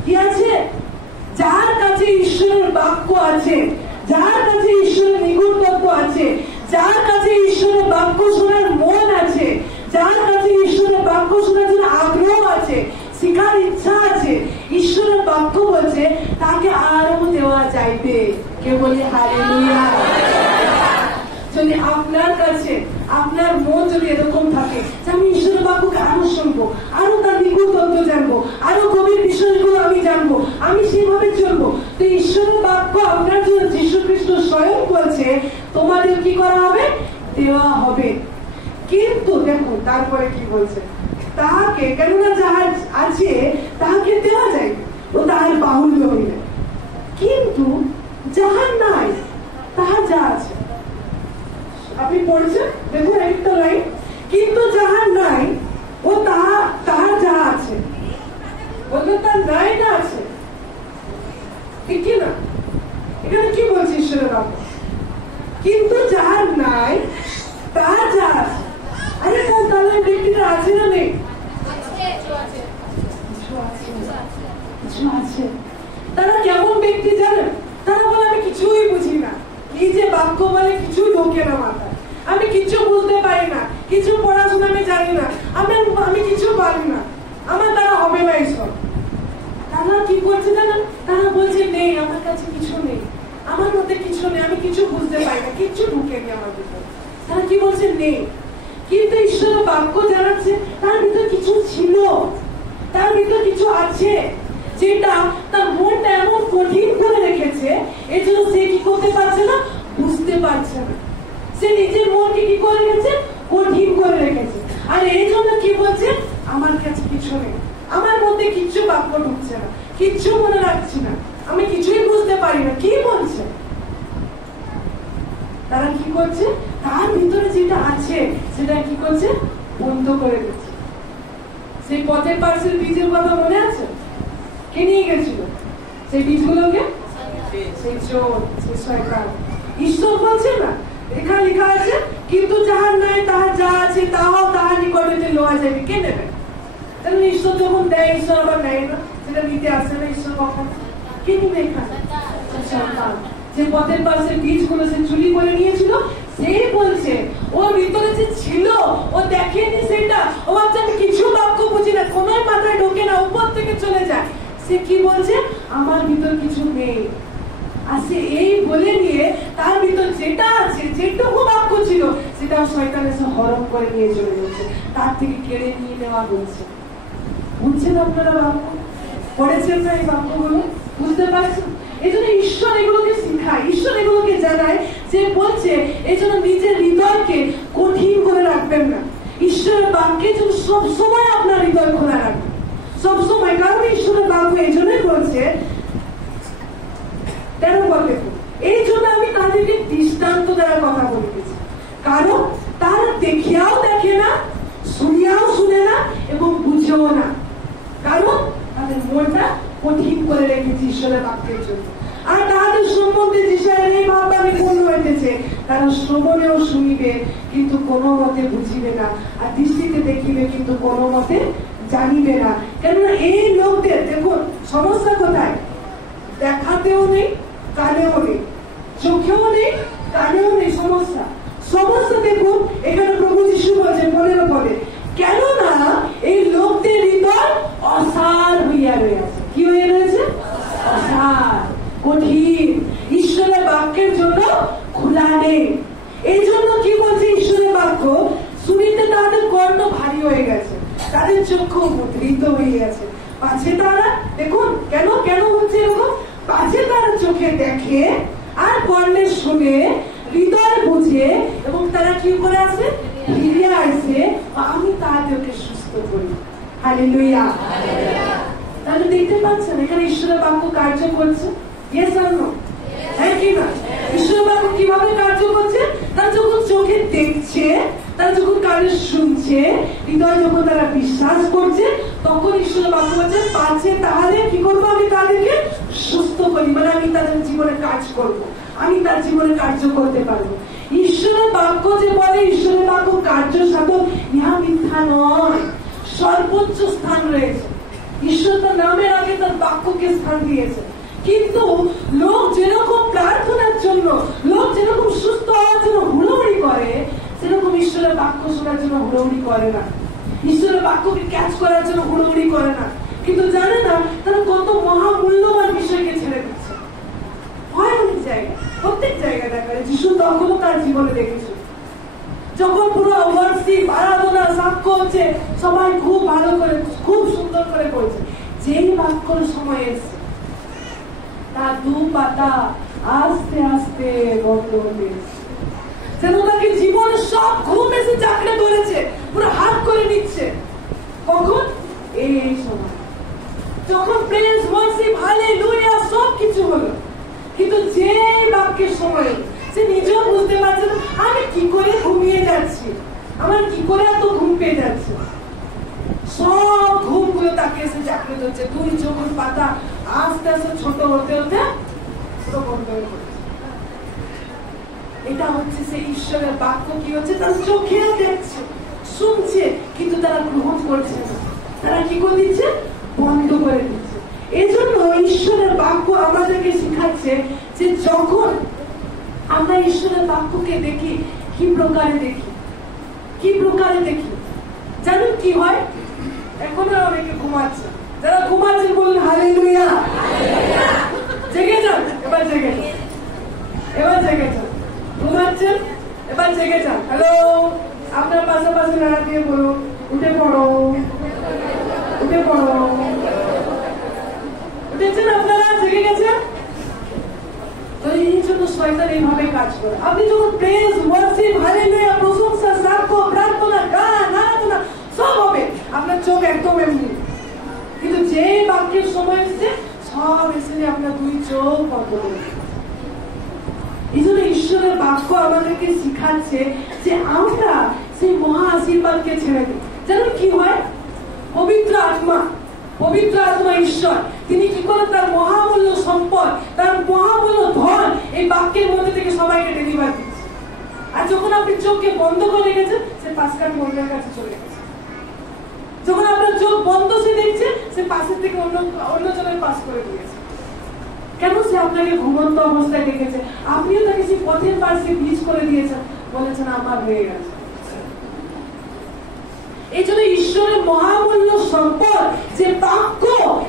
কি আছে? যার কাছে ঈশ্বরের বাক্য আছে, যার কাছে ঈশ্বরের নিগুড় তত্ত্ব আছে, যার কাছে ঈশ্বরের বাক্য শোনার মন আছে, যার কাছে ঈশ্বরের বাক্য শোনার জন্য আগ্রহ আছে, শিখার ইচ্ছা আছে, ঈশ্বরের বাক্য বলছে তাকে আরো দেওয়া যাইবে। কে বলে হালেলুয়া? যদি আপনার কাছে, আপনার মন যদি এরকম থাকে যে আমি ঈশ্বরের বাক্যকে আরো শুনবো, আরো তার নিগুড় তত্ত্ব জানবো, আরো গভীর বিষয়গুলো আমি জানবো, আমি সেভাবে চলবো, তো ঈশ্বরের বাক্য আপনার জন্য যীশু খ্রিস্ট স্বয়ং বলছে তোমাদের কি করা হবে? দেওয়া হবে। কিন্তু দেখুন তারপরে কি বলছে, তাহাকে, কেননা যাহার আছে তাহাকে দেওয়া যায় ও তাহার বাহুল্য হইবে, কিন্তু যাহার নাই তাহার যা আছে। আপনি পড়ছেন, দেখুন একটা লাইন, কিন্তু যাহার নাই ও তাহার যা আছে। বলতে তার নাই না আছে, ঠিক কি না? এখানে কি বলছে ঈশ্বরের বাক্য? কিন্তু যাহার নাই তাহার যা আছে। আরে তাহলে ব্যক্তিটা আছে না নেই? কিছু আছে। তারা কেমন ব্যক্তি জানেন? তারা বলে আমি কিছুই বুঝি না, নিজে বাক্য বলে কিছুই ঢোকে না মাথায়, আমি কিছু বুঝতে পারি না, কিছু পড়াশোনা আমি জানি না, আমি কিছু পারি না, আমার দ্বারা হবে না এইসব। তারা কি করছে জানেন? তারা বলছে নেই, আমার কাছে কিছু নেই, আমার মধ্যে কিছু নেই, আমি কিছু বুঝতে পারি না, কিছু ঢুকেনি আমার ভিতরে। তারা কি বলছে? নেই। কিন্তু ঈশ্বরের বাক্য জানাচ্ছে তার ভিতরে কিছু ছিল, তার ভিতরে কিছু আছে, যেটা তার মনটা এমন কঠিন করে রেখেছে, এই জন্য সে কি করতে পারছে না, বুঝতে পারছে না। সে নিজের মনকে কি করে রেখেছে? কঠিন করে রেখেছে। আর এই জন্য কি বলছে? আমার কাছে কিছু নেই, আমার মধ্যে কিচ্ছু বাক্য ঢুকছে না, কিচ্ছু মনে রাখছি না, আমি কিছুই বুঝতে পারি না। কি বলছে? তারা কি করছে? তার ভিতরে যেটা আছে সেটা কি করছে? বন্ধ করে দিচ্ছে। সেই পথের পাশের বীজের কথা মনে আছে? কে নিয়ে গেছিল সেই বীজগুলোকে? সেই চোর, সেই শয়তান। ঈশ্বর বলছে না, এখানে লেখা আছে কিন্তু যাহার নাই তাহার যা আছে তাহাও তাহার নিকট হইতে লওয়া যাবে। কে নেবে? তাহলে ঈশ্বর যখন দেয়, ঈশ্বর আবার নেয় না, সেটা নিতে আসে না ঈশ্বর কখন? কে নিবে এখানে? শয়তান। যে পথের পাশে বীজগুলো সে চুরি করে নিয়েছিল, সে বলছে ওর ভিতরে যে ছিল ও দেখেনি সেটা, ও ভাবছে আমি কিছু বাক্য বুঝি না, কোনো মাথায় ঢোকে না, উপর থেকে চলে যায়। সে কি বলছে? আমার ভিতর কিছু নেই। আর সে এই বলে নিয়ে তার ভিতর যেটা আছে, যেটুকু বাক্য ছিল, সেটা শয়তান এসে হরণ করে নিয়ে চলে যাচ্ছে, তার থেকে কেড়ে নিয়ে নেওয়া হচ্ছে। বুঝছেন আপনারা বাক্য? পড়েছেন না এই বাক্যগুলো? বুঝতে পারছেন? এই জন্য ঈশ্বর এগুলোকে শিখায়, ঈশ্বর এগুলোকে জানায়, যে বলছে এই জন্য নিজের হৃদয়কে কঠিন করে রাখবেন না, ঈশ্বরের বাক্যের জন্য সবসময় আপনার হৃদয় খোলা রাখবেন, সবসময়। কারণ ঈশ্বরের বাক্য এই জন্যই বলছে, এই জন্য আমি তাদেরকে দৃষ্টান্ত দ্বারা কথা বলিতেছি, কারণ তারা দেখিয়াও দেখে না, শুনিয়াও শুনে না এবং বুঝেও না, কারণ তাদের মনটা কঠিন করে রেখেছে ঈশ্বরের বাক্যের জন্য। আর তাহাদের সম্বন্ধে যিশায়ের এই ভাববানে পূর্ণ হইতেছে, তারা শ্রবণেও শুনিবে কিন্তু কোনো মতে বুঝিবে না, আর দৃষ্টিতে দেখিবে কিন্তু কোনো মতে জানিবে না। কেননা এই লোকদের দেখুন সমস্যা কোথায়? দেখাতেও নেই, কানেও নেই, চোখেও নেই, কানেও নেই। সমস্যা দেখুন এখানে প্রভু যিশু বলছেন 15 পদে, কেননা এই লোকদের হৃদয় অসার হইয়া রয়েছে। কি হয়ে রয়েছে? অসার, কঠিন, ঈশ্বরের বাক্যের জন্য খোলা নেই। এই জন্য কি বলছে ঈশ্বরের বাক্য? শুনিতে তাদের কর্ণ ভারী হয়ে গেছে, তাদের চক্ষু মুদ্রিত হয়ে গেছে। পাছে তারা, দেখুন কেন কেন হচ্ছে এরকম, পাছে তারা চোখে দেখে আর কর্ণে শুনে, হৃদয় বুঝে, এবং তারা কি করে আসে? ফিরে আসে, আমি তাদেরকে সুস্থ করি। হালেলুয়া। তাহলে দেখতে পাচ্ছেন এখানে ঈশ্বরের বাক্য কার্য করছে। ইয়েস আর নো? হ্যাঁ কি না? ঈশ্বরের বাক্য কিভাবে কার্য করছে? তারা যখন চোখে দেখছে, তারা যখন কানে শুনছে, হৃদয় যখন তারা বিশ্বাস করছে, তখন ঈশ্বরের বাক্য বলছে পাচ্ছে তাহলে কি করবো? আমি তাদেরকে সুস্থ করি, মানে আমি তাদের জীবনে কাজ করব, আমি তার জীবনে কার্য করতে পারবো। ঈশ্বরের বাক্য যে বলে ঈশ্বরের বাক্য কার্য সাধক, ইহা মিথ্যা নয়, সর্বোচ্চ স্থান রয়েছে। ঈশ্বর তার নামের আগে তার বাক্যকে স্থান দিয়েছে। কিন্তু লোক যেরকম প্রার্থনার জন্য, লোক যেরকম সুস্থ হওয়ার জন্য হুড়োহুড়ি করে, সেরকম ঈশ্বরের বাক্য শোনার জন্য হুড়োহুড়ি করে না, ঈশ্বরের বাক্যকে ক্যাচ করার জন্য হুড়োহুড়ি করে না। কিন্তু জানে না তারা কত মহামূল্যবান বিষয়কে ছেড়ে দিচ্ছে। হয় অনেক জায়গায়, প্রত্যেক জায়গায় দেখা যায়। যিশু তখনও তার জীবনে দেখেছে, যখন পুরো ওভারসিপ আরাধনা সাক্ষ্য হচ্ছে, সবাই খুব ভালো করে, খুব সুন্দর করে বলছে, যেই বাক্যর সময় এসছে, তার দু পাতা আস্তে আস্তে বন্ধ হতে এসছে, যেন তাকে জীবনে সব ঘুম এসে চাকরে ধরেছে, পুরো হাত করে নিচ্ছে। কখন? এই সময়, যখন প্রেজ ওয়ার্শিপ হালেলুয়া সব কিছু হলো, কিন্তু যে বাক্যের সময় সে নিজেও বুঝতে পারছে না আমি কি করে ঘুমিয়ে যাচ্ছি, আমার কি করে এত ঘুম পেয়ে যাচ্ছে, সব ঘুম গুলো তাকে এসে চাকরি ধরছে, দুই চোখের পাতা আস্তে আস্তে ছোট হতে হতে পুরো বন্ধ হয়ে পড়ছে। এটা হচ্ছে সেই ঈশ্বরের বাক্য কি হচ্ছে, তার চোখে দেখছে, শুনছে, কিন্তু তারা গ্রহণ করছে না, তারা কি করে দিচ্ছে? বন্ধ করে দিচ্ছে। এই জন্য ঈশ্বরের বাক্য আমাদেরকে শিখাচ্ছে যে যখন আমরা ঈশ্বরের বাক্যকে দেখি, কি প্রকারে দেখি, কি প্রকারে দেখি, জানেন কি হয়? এখনো অনেকে ঘুমাচ্ছে, যারা ঘুমাচ্ছেন বলুন হালেলুয়া, জেগে যান, এবার জেগে যান, এবার জেগে যান, ঘুমাচ্ছেন এবার জেগে যান। হ্যালো, আপনার পাশাপাশি নাড়া দিয়ে বলুন উঠে পড়ো, উঠে পড়ো। উঠেছেন আপনারা? জেগে গেছেন? তো এই জন্য শয়তান এইভাবে কাজ করে। আপনি যখন প্রেজ ওয়ার্শিপ হালেলুয়া প্রশংসা সাক্ষ্য প্রার্থনা গান আরাধনা সব হবে, আপনার চোখ একদম এমনি, কিন্তু যে বাক্যের সময় এসছে সব এসে আপনার দুই চোখ বন্ধ করে। এই জন্য ঈশ্বরের বাক্য আমাদেরকে শিখাচ্ছে যে আমরা সেই মহা আশীর্বাদকে ছেড়ে দিই। জানেন কি হয়? পবিত্র আত্মা, পবিত্র আত্মা ঈশ্বর, তিনি কি করে তার মহামূল্য সম্পদ, তার মহামূল্য ধন এই বাক্যের মধ্যে থেকে সবাইকে ডেলিভার দিচ্ছে। আর যখন আপনি চোখকে বন্ধ করে রেখেছেন, সে পাশকার মন্দিরের কাছে চলে গেছে। যখন আপনার চোখ বন্ধ সে দেখছে, সে পাশের থেকে অন্য জনের পাস করে দিয়েছে। কেন? সে আপনাকে ঘুমন্ত অবস্থায় দেখেছে, আপনিও তাকে সেই পথের পাশে বীজ করে দিয়েছেন, বলেছেন আমার হয়ে গেছে। এই জন্য ঈশ্বরের মহামূল্য সম্পদ যে বাক্য,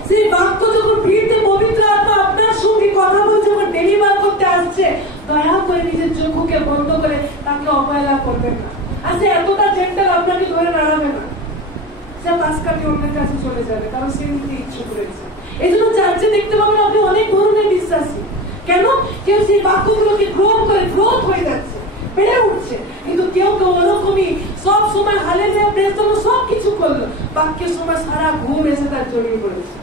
সেই বাক্য যখন ফিরতে পবিত্র আত্মা আপনার সঙ্গে কথা বলছে, যখন ডেলিভার করতে আসছে, দয়া করে নিজের চোখকে বন্ধ করে তাকে অবহেলা করবেন না। আর সে এতটা জেন্টাল আপনাকে ধরে নাড়াবে না, সে পাশ কাটিয়ে অন্যের কাছে চলে যাবে, কারণ সে নিতে ইচ্ছে করেছে। এই জন্য চার্চে দেখতে পাবেন আপনি অনেক ধরনের বিশ্বাসী। কেন? কেউ সেই বাক্যগুলোকে গ্রহণ করে গ্রোথ হয়ে যাচ্ছে, বেড়ে উঠছে, কিন্তু কেউ কেউ ওরকমই সব সময় হালেলুয়া প্রেজ করলো, সব কিছু করলো, বাক্যের সময় সারা ঘুম এসে তার জড়িয়ে পড়েছে।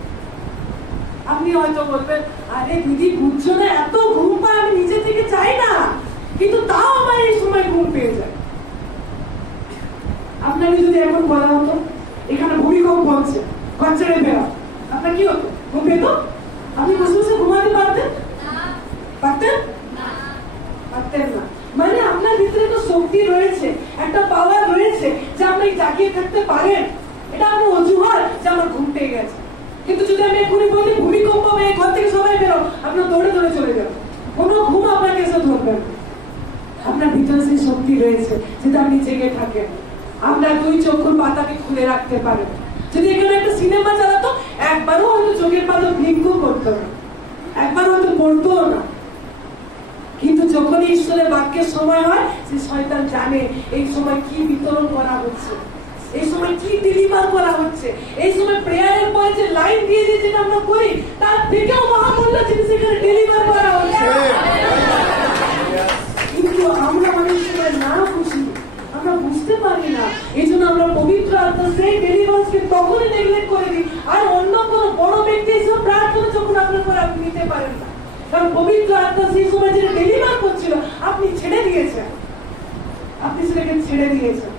আপনি হয়তো বলবেন, আরে দিদি বুঝছো না, এত ঘুম পায় আমি নিজে থেকে চাই না, কিন্তু তাও আমার এই সময় ঘুম পেয়ে যায়। আপনাকে যদি এখন বলা হতো এখানে ভূমিকম্প হচ্ছে, ঘর ছেড়ে বেরো, আপনার কি হতো? ঘুম পেত? আপনি বসে বসে ঘুমাতে পারতেন? পারতেন? পারতেন না। মানে আপনার ভিতরে তো শক্তি রয়েছে, একটা পাওয়ার রয়েছে যে আপনি জাগিয়ে থাকতে পারেন। এটা আপনার অজুহাত যে আমার ঘুম পেয়ে গেছে। কিন্তু যদি আমি এক্ষুনি বলি ভূমিকম্প হয়ে ঘর থেকে সবাই বেরো, আপনার দৌড়ে দৌড়ে চলে যাবে, কোনো ঘুম আপনাকে এসে ধরবে না। আপনার ভিতরে সেই শক্তি রয়েছে যেটা আপনি জেগে থাকেন। আপনার দুই চক্ষুর পাতাকে খুলে রাখতে পারেন, যদি এখানে একটা সিনেমা চালাতো, একবারও হয়তো চোখের পাতা ব্লিঙ্ক করতো না, একবার হয়তো পড়তো না। কিন্তু যখন ঈশ্বরের বাক্যের সময় হয়, সে শয়তান জানে এই সময় কি বিতরণ করা হচ্ছে, এই সময় কি ডেলিভার করা হচ্ছে, এই সময় প্রেয়ারের পরে যে লাইন দিয়ে দিয়ে যেটা আমরা করি, তার থেকেও মহামূল্য জিনিস এখানে ডেলিভার করা হচ্ছে। কিন্তু আমরা অনেক সময় না বুঝি, আমরা বুঝতে পারি না। এই জন্য আমরা পবিত্র আত্মা সেই ডেলিভারেন্সকে তখনই নেগলেক্ট করে দিই। আর অন্য কোনো বড় ব্যক্তি এসব প্রার্থনা যখন আপনার পরে আপনি নিতে পারেন না, কারণ পবিত্র আত্মা সেই সময় যেটা ডেলিভার করছিল আপনি ছেড়ে দিয়েছেন, আপনি সেটাকে ছেড়ে দিয়েছেন।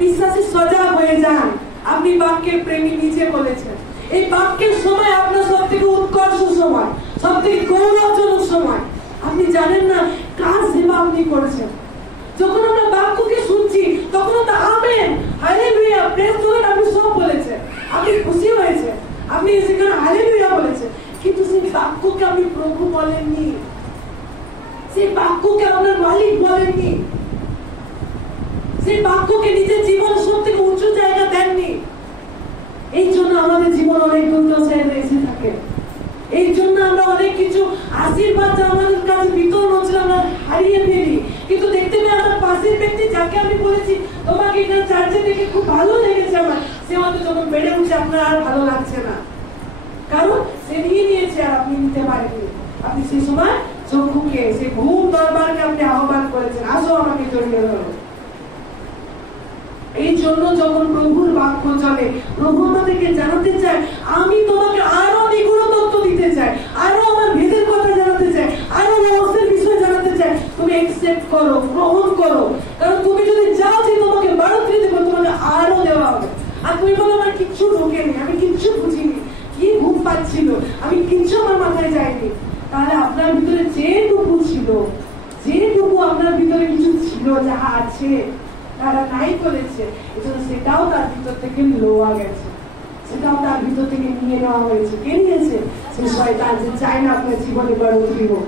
বিশ্বাসী সজাগ হয়ে যান, আপনি বাক্যের প্রেমী নিজে বলেছেন। এই বাক্যের সময় আপনার সব থেকে উৎকর্ষ সময়, সব থেকে গৌরবজনক সময়। আপনি জানেন না কার সেবা আপনি করেছেন। যখন আমরা বাক্যকে শুনছি তখন তো amen, hallelujah, praise the lord আপনি সব বলেছেন, আপনি খুশি হয়েছে, আপনি সেখানে হালেলুয়া বলেছেন, কিন্তু সেই বাক্যকে আপনি প্রভু বলেননি, সেই বাক্যকে আপনার মালিক বলেননি, সেই বাক্যকে নিজের জীবন সব থেকে উঁচু জায়গা দেননি। এই জন্য আমাদের জীবন অনেক দুর্দশায় এসে থাকে। এই জন্য আমরা অনেক কিছু আশীর্বাদ যা আমাদের কাছে বিতরণ হচ্ছিল আমরা হারিয়ে ফেলি। কিন্তু দেখতে পেয়ে আমার পাশের ব্যক্তি যাকে আমি বলেছি তোমাকে এখানে চার্চে দেখে খুব ভালো লেগেছে আমার, সে হয়তো যখন বেড়ে উঠছে আপনার আর ভালো লাগছে না, কারণ সে নিয়ে নিয়েছে আর আপনি নিতে পারেননি। আপনি সেই সময় চক্ষুকে, সেই ঘুম দরবারকে আপনি আহ্বান করেছেন, আসো আমাকে জড়িয়ে ধরো। এই জন্য যখন প্রভুর বাক্য চলে, প্রভু আমাদেরকে জানাতে চায় আমি তোমাকে আরো নিগুড় তত্ত্ব দিতে চাই, আরো আমার ভেদের কথা জানাতে চাই, আরো রহস্যের বিষয় জানাতে চাই। তুমি একসেপ্ট করো, গ্রহণ করো, কারণ তুমি যদি যাও যে তোমাকে বাড়তি দেবো, তোমাকে আরো দেওয়া হবে। আর তুমি বলো আমার কিচ্ছু ঢোকেনি, আমি কিচ্ছু বুঝিনি, কি ঘুম পাচ্ছিল, আমি কিচ্ছু আমার মাথায় যায়নি, তাহলে আপনার ভিতরে যেটুকু ছিল, যেটুকু আপনার ভিতরে কিছু ছিল, যাহা আছে তারা নাই করেছে, এজন্য সেটাও তার ভিতর থেকে লোয়া গেছে, সেটাও তার ভিতর থেকে নিয়ে নেওয়া হয়েছে। কে নিয়েছে? সে শয়তান, যে চায় না আপনার জীবনে বাড়তি হোক।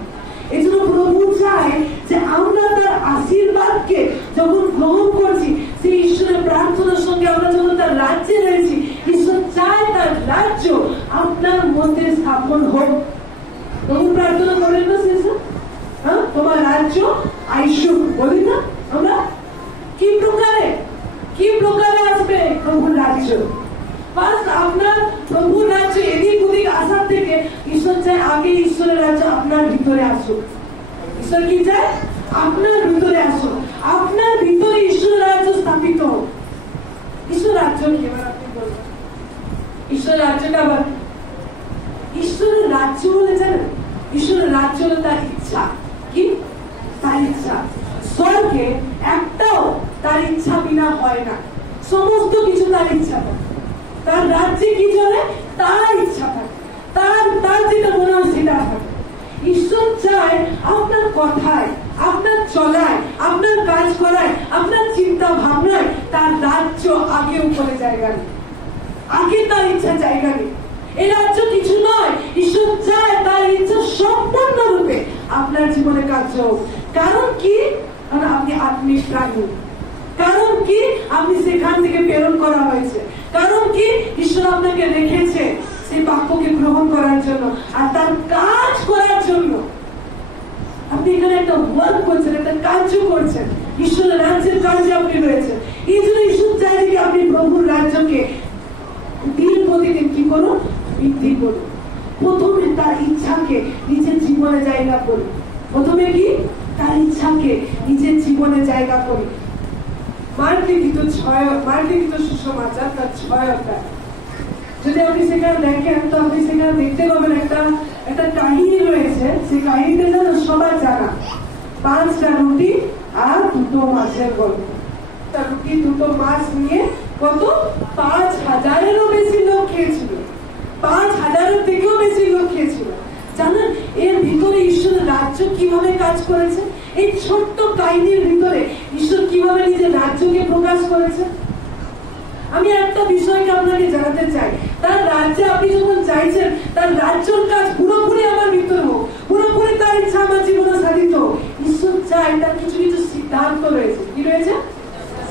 এই জন্য প্রভু চায় যে আমরা তার আশীর্বাদকে যখন গ্রহণ করছি, সেই ঈশ্বরের প্রার্থনার সঙ্গে আমরা যখন তার রাজ্যে রয়েছি, ঈশ্বর চায় তার রাজ্য আপনার মধ্যে স্থাপন হোক। প্রভু প্রার্থনা করেন না শেষে, হ্যাঁ, তোমার রাজ্য আইসুক, বলি না আমরা? কি প্রকারে আসবে প্রভুর রাজ্য? আপনার প্রভুর রাজ্য এদিক ওদিক আসার থেকে ঈশ্বর চায় আগে ঈশ্বরের রাজ্য আপনার ভিতরে আসুক। ঈশ্বর কি চায়? আপনার ভিতরে আসুক, আপনার ভিতরে ঈশ্বরের রাজ্য স্থাপিত হোক। ঈশ্বর রাজ্য কি এবার আপনি বলবেন? ঈশ্বরের রাজ্যটা আবার, ঈশ্বরের রাজ্য বলে জানেন, ঈশ্বরের রাজ্য হলো তার ইচ্ছা। কি? তার ইচ্ছা। স্বর্গে একটাও তার ইচ্ছা বিনা হয় না, সমস্ত কিছু তার ইচ্ছা থাকে। তার রাজ্যে কি চলে? তার ইচ্ছা থাকে, তার যেটা মনে হয় সেটা থাকে। ঈশ্বর চায় আপনার কথায়, আপনার চলায়, আপনার কাজ করায়, আপনার চিন্তা ভাবনায় তার রাজ্য আগে উপরে জায়গা নেই, আগে তার ইচ্ছা জায়গা নেই। এই রাজ্য কিছু নয়, ঈশ্বর চায় তার ইচ্ছা সম্পূর্ণ রূপে আপনার জীবনে কার্য হোক। কারণ কি? কারণ আপনি আত্মিক প্রাণী। কারণ কি? আপনি সেখান থেকে প্রেরণ করা হয়েছে। কারণ কি? ঈশ্বর আপনাকে রেখেছে সেই বাক্যকে গ্রহণ করার জন্য আর তার কাজ করার জন্য। আপনি এখানে একটা ওয়ার্ক করছেন, একটা কার্য করছেন, ঈশ্বরের রাজ্যের কার্যে আপনি রয়েছেন। এই জন্য ঈশ্বর চাই যে আপনি প্রভুর রাজ্যকে দিন প্রতিদিন কি করুন? বৃদ্ধি করুন। প্রথমে তার ইচ্ছাকে নিজের জীবনে জায়গা করি। প্রথমে কি? তার ইচ্ছাকে নিজের জীবনে জায়গা করি। মার্কিত সুসমাচার তার 6 অধ্যায় যদি আপনি সেখানে দেখেন, তো আপনি সেখানে দেখতে পাবেন একটা কাহিনী রয়েছে। সেই কাহিনীটা যেন সবার জানা, 5টা রুটি আর 2টো মাছের গল্প। রুটি 2টো মাছ নিয়ে কত? 5000-এরও বেশি লোক খেয়েছিল, 5000-এর থেকেও বেশি লোক খেয়েছিল। জানেন এর ভিতরে ঈশ্বরের রাজ্য কিভাবে কাজ করেছে? এই ছোট্ট কাহিনীর ভিতরে ঈশ্বর কিভাবে নিজের রাজ্যকে প্রকাশ করেছে? আমি একটা বিষয়কে আপনাকে জানাতে চাই, তার রাজ্যে আপনি যখন চাইছেন তার রাজ্যের কাজ পুরোপুরি আমার ভিতরে হোক, পুরোপুরি তার ইচ্ছা আমার জীবনে সাধিত হোক, ঈশ্বর চায় তার কিছু কিছু সিদ্ধান্ত রয়েছে। কি রয়েছে?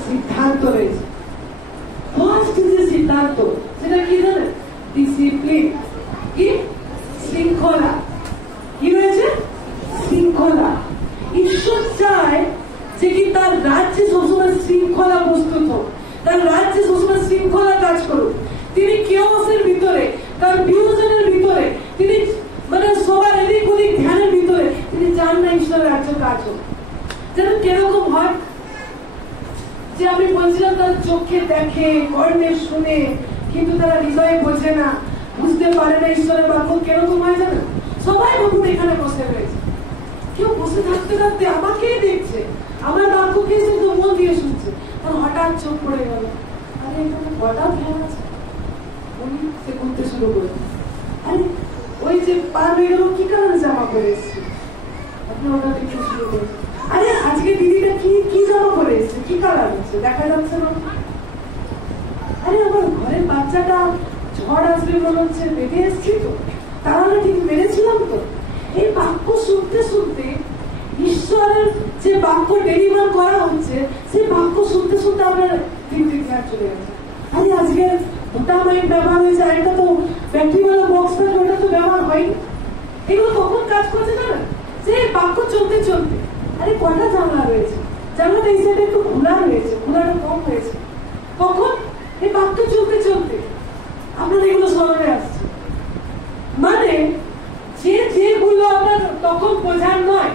সিদ্ধান্ত রয়েছে। ফার্স্ট যে সিদ্ধান্ত, শৃঙ্খলা। কি রয়েছে? শৃঙ্খলা। ঈশ্বর চায় যে কি তার রাজ্যে সবসময় শৃঙ্খলা বস্তুত হোক, তার রাজ্যে সবসময় শৃঙ্খলা কাজ করুক। তিনি কেওসের ভিতরে, তার বিয়োজনের ভিতরে, তিনি মানে সবার এদিক ওদিক ধ্যানের ভিতরে তিনি চান না ঈশ্বরের রাজ্য কাজ হোক। যেন কিরকম হয় যে আমি বলছিলাম তার চোখে দেখে, কর্ণে শুনে, কিন্তু তারা হৃদয়ে বোঝে না, বুঝতে পারে না ঈশ্বরের বাক্য কিরকম হয় জানেন? সবাই বাবু এখানে বসে রয়েছে, কেউ বসে থাকতে থাকতে আমাকেই দেখছে, আমার বাক্যকে শুধু মন দিয়ে শুনছে, তার হঠাৎ চোখ পড়ে গেল, আরে এখানে কটা ধ্যান আছে, উনি সে ঘুরতে শুরু করে, আরে ওই যে পার হয়ে গেল কি কারণে জামা পরে এসছে, আপনি ওটা দেখতে শুরু করেন, আরে আজকে দিদিটা কি কি জামা পরে এসছে, কি কালার হচ্ছে দেখা যাচ্ছে না, আরে আমার ঘরের বাচ্চাটা ঝড় আসবে মনে হচ্ছে, বেঁধে এসছি তো, তাহলে ঠিক মেরেছিলাম তো। এই বাক্য শুনতে শুনতে ঈশ্বরের যে বাক্য ডেলিভার করা হচ্ছে, সেই বাক্য শুনতে শুনতে আমরা দিন ধ্যান চলে গেছে। আরে আজকে দুটা মাইক ব্যবহার হয়েছে, একটা তো ব্যাটারিওয়ালা বক্স থাকে, ওটা তো ব্যবহার হয়নি। এগুলো কখন কাজ করছে জানেন? যে বাক্য চলতে চলতে, আরে কয়টা জানলা রয়েছে, জানলাটা এই সাইডে একটু খোলা রয়েছে, খোলাটা কম হয়েছে, কখন? এই বাক্য চলতে চলতে আপনার এগুলো স্মরণে আসছে। মানে যে যেগুলো আপনার তখন বোঝার নয়,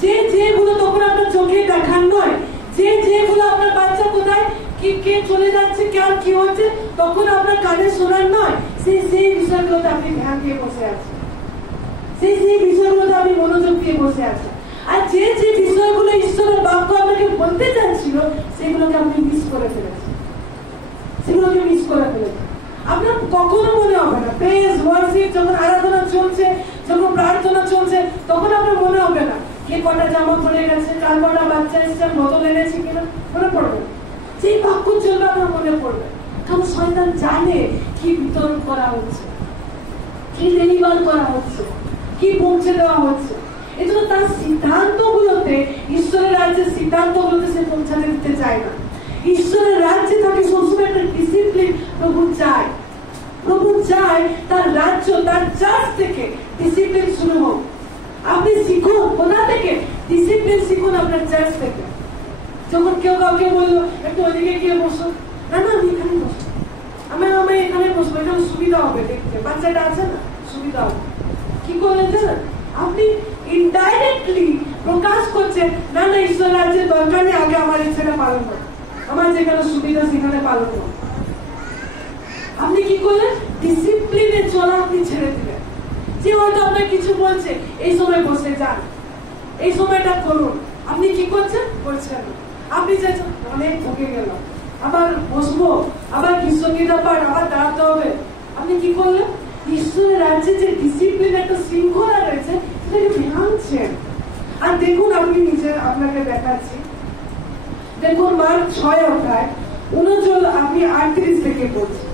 যে যেগুলো তখন আপনার চোখে দেখার নয়, যে যেগুলো আপনার বাচ্চা কোথায় কি কে চলে যাচ্ছে, কার কি হচ্ছে, তখন আপনার কানে শোনার নয়, সেই বিষয়গুলোতে আপনি ধ্যান দিয়ে বসে আছেন, সেই বিষয়গুলোতে আপনি মনোযোগ দিয়ে বসে আছেন। আর যে যে বিষয়গুলো ঈশ্বরের বাক্য আপনাকে বলতে চাচ্ছিল, সেগুলোকে আপনি মিস করে ফেলেছেন, সেগুলোকে মিস করে ফেলেছেন। আপনার কখনো মনে হবে না, প্রেজ ওয়ার্শিপ যখন আরাধনা চলছে, যখন প্রার্থনা চলছে, তখন আপনার মনে হবে না কে কটা জামা পরে গেছে, কার কটা বাচ্চা এসছে, বোতল এনেছি কিনা, মনে পড়বে। যেই বাক্য চলবে আপনার মনে পড়বে, কারণ শয়তান জানে কি বিতরণ করা হচ্ছে, কি ডেলিভার করা হচ্ছে, কি পৌঁছে দেওয়া হচ্ছে। এজন্য তার সিদ্ধান্তগুলোতে, ঈশ্বরের রাজ্যের সিদ্ধান্তগুলোতে সে পৌঁছাতে দিতে চায় না। ঈশ্বরের রাজ্যে তাকে সবসময় একটা ডিসিপ্লিন প্রভু চায়। প্রভু চায় তার রাজ্য, তার চার্চ থেকে ডিসিপ্লিন শুরু হোক। আপনি শিখুন কোথা থেকে? ডিসিপ্লিন শিখুন আপনার চার্চ থেকে। যখন কেউ কাউকে বললো একটু ওদিকে গিয়ে বসো, না না আমি এখানে বসবো, আমি এখানে বসবো, এখানে সুবিধা হবে দেখতে, বাচ্চাটা আছে না, সুবিধা হবে। কি করলেন জানেন? আপনি ইনডাইরেক্টলি প্রকাশ করছেন না না ঈশ্বর রাজ্যের দরকার নেই, আগে আমার ইচ্ছাটা পালন করে, আমার যেখানে সুবিধা সেখানে পালন করো। আপনি কি করলেন? ডিসিপ্লিনে চলা আপনি ছেড়ে দিলেন। যে হয়তো আপনার কিছু বলছে, এই সময় বসে যান, এই সময়টা করুন, আপনি কি করছেন? করছেন না। আপনি চাইছেন অনেক ঢুকে গেল, আবার বসবো, আবার কৃষ্ণগীতা পাঠ, আবার দাঁড়াতে হবে। আপনি কি করলেন? ঈশ্বরের রাজ্যে যে ডিসিপ্লিন, একটা শৃঙ্খলা রয়েছে, সেটাকে ভাঙছেন। আর দেখুন, আপনি নিজে আপনাকে দেখাচ্ছি, দেখুন মার্ক 6 অধ্যায় 39, আপনি 38 থেকে পড়ছেন,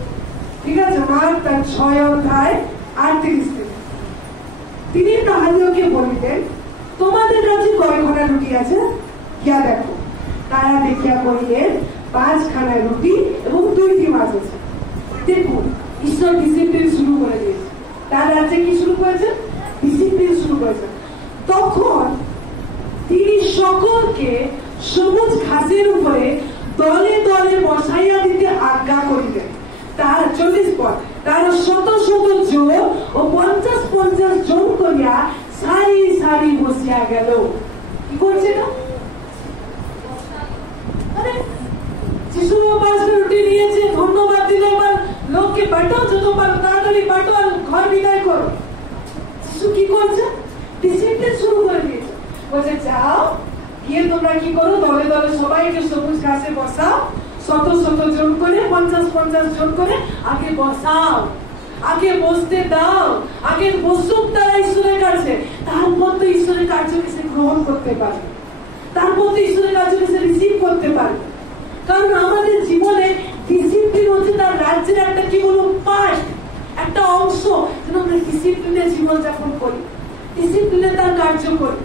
ঠিক আছে? মার্ক তার 6 অধ্যায় 38 থেকে। তিনি তাহাদিওকে বলিলেন, তোমাদের কাছে কয়খানা রুটি আছে, গিয়া দেখো। তারা দেখিয়া কহিলেন, 5খানা রুটি এবং 2টি মাছ আছে। দেখুন, ঈশ্বর ডিসিপ্লিন শুরু করে দিয়েছে। তার রাজ্যে কি শুরু করেছে? ডিসিপ্লিন শুরু করেছে। তখন তিনি সকলকে সবুজ ঘাসের উপরে দলে দলে বসাইয়া দিতে আজ্ঞা করিলেন। তার 40 পদ, তার শত শত জন ও 50 জন করিয়া সারি সারি বসিয়া গেল। কি করছে না? আরে যিশু 5টা রুটি নিয়েছে, ধন্যবাদ দিল, এবার লোককে পাঠাও, যত পারো তাড়াতাড়ি পাঠাও, আর ঘর বিদায় করো। যিশু কি করছে? ডিসিপ্লিন শুরু করে দিয়েছে। বলছে যাও, গিয়ে তোমরা কি করো, দলে দলে সবাইকে সবুজ ঘাসে বসাও, শত শত জন করে, 50 জন করে আগে বসাও, আগে বসতে দাও, আগে বসুক তারা ঈশ্বরের কাছে। তারপর তো ঈশ্বরের কার্যকে সে গ্রহণ করতে পারে, তারপর তো ঈশ্বরের কার্যকে সে রিসিভ করতে পারে। কারণ আমাদের জীবনে ডিসিপ্লিন হচ্ছে তার রাজ্যের একটা কি বলবো পার্ট, একটা অংশ। যেন আমরা ডিসিপ্লিনের জীবন যাপন করি, ডিসিপ্লিনে তার কার্য করি।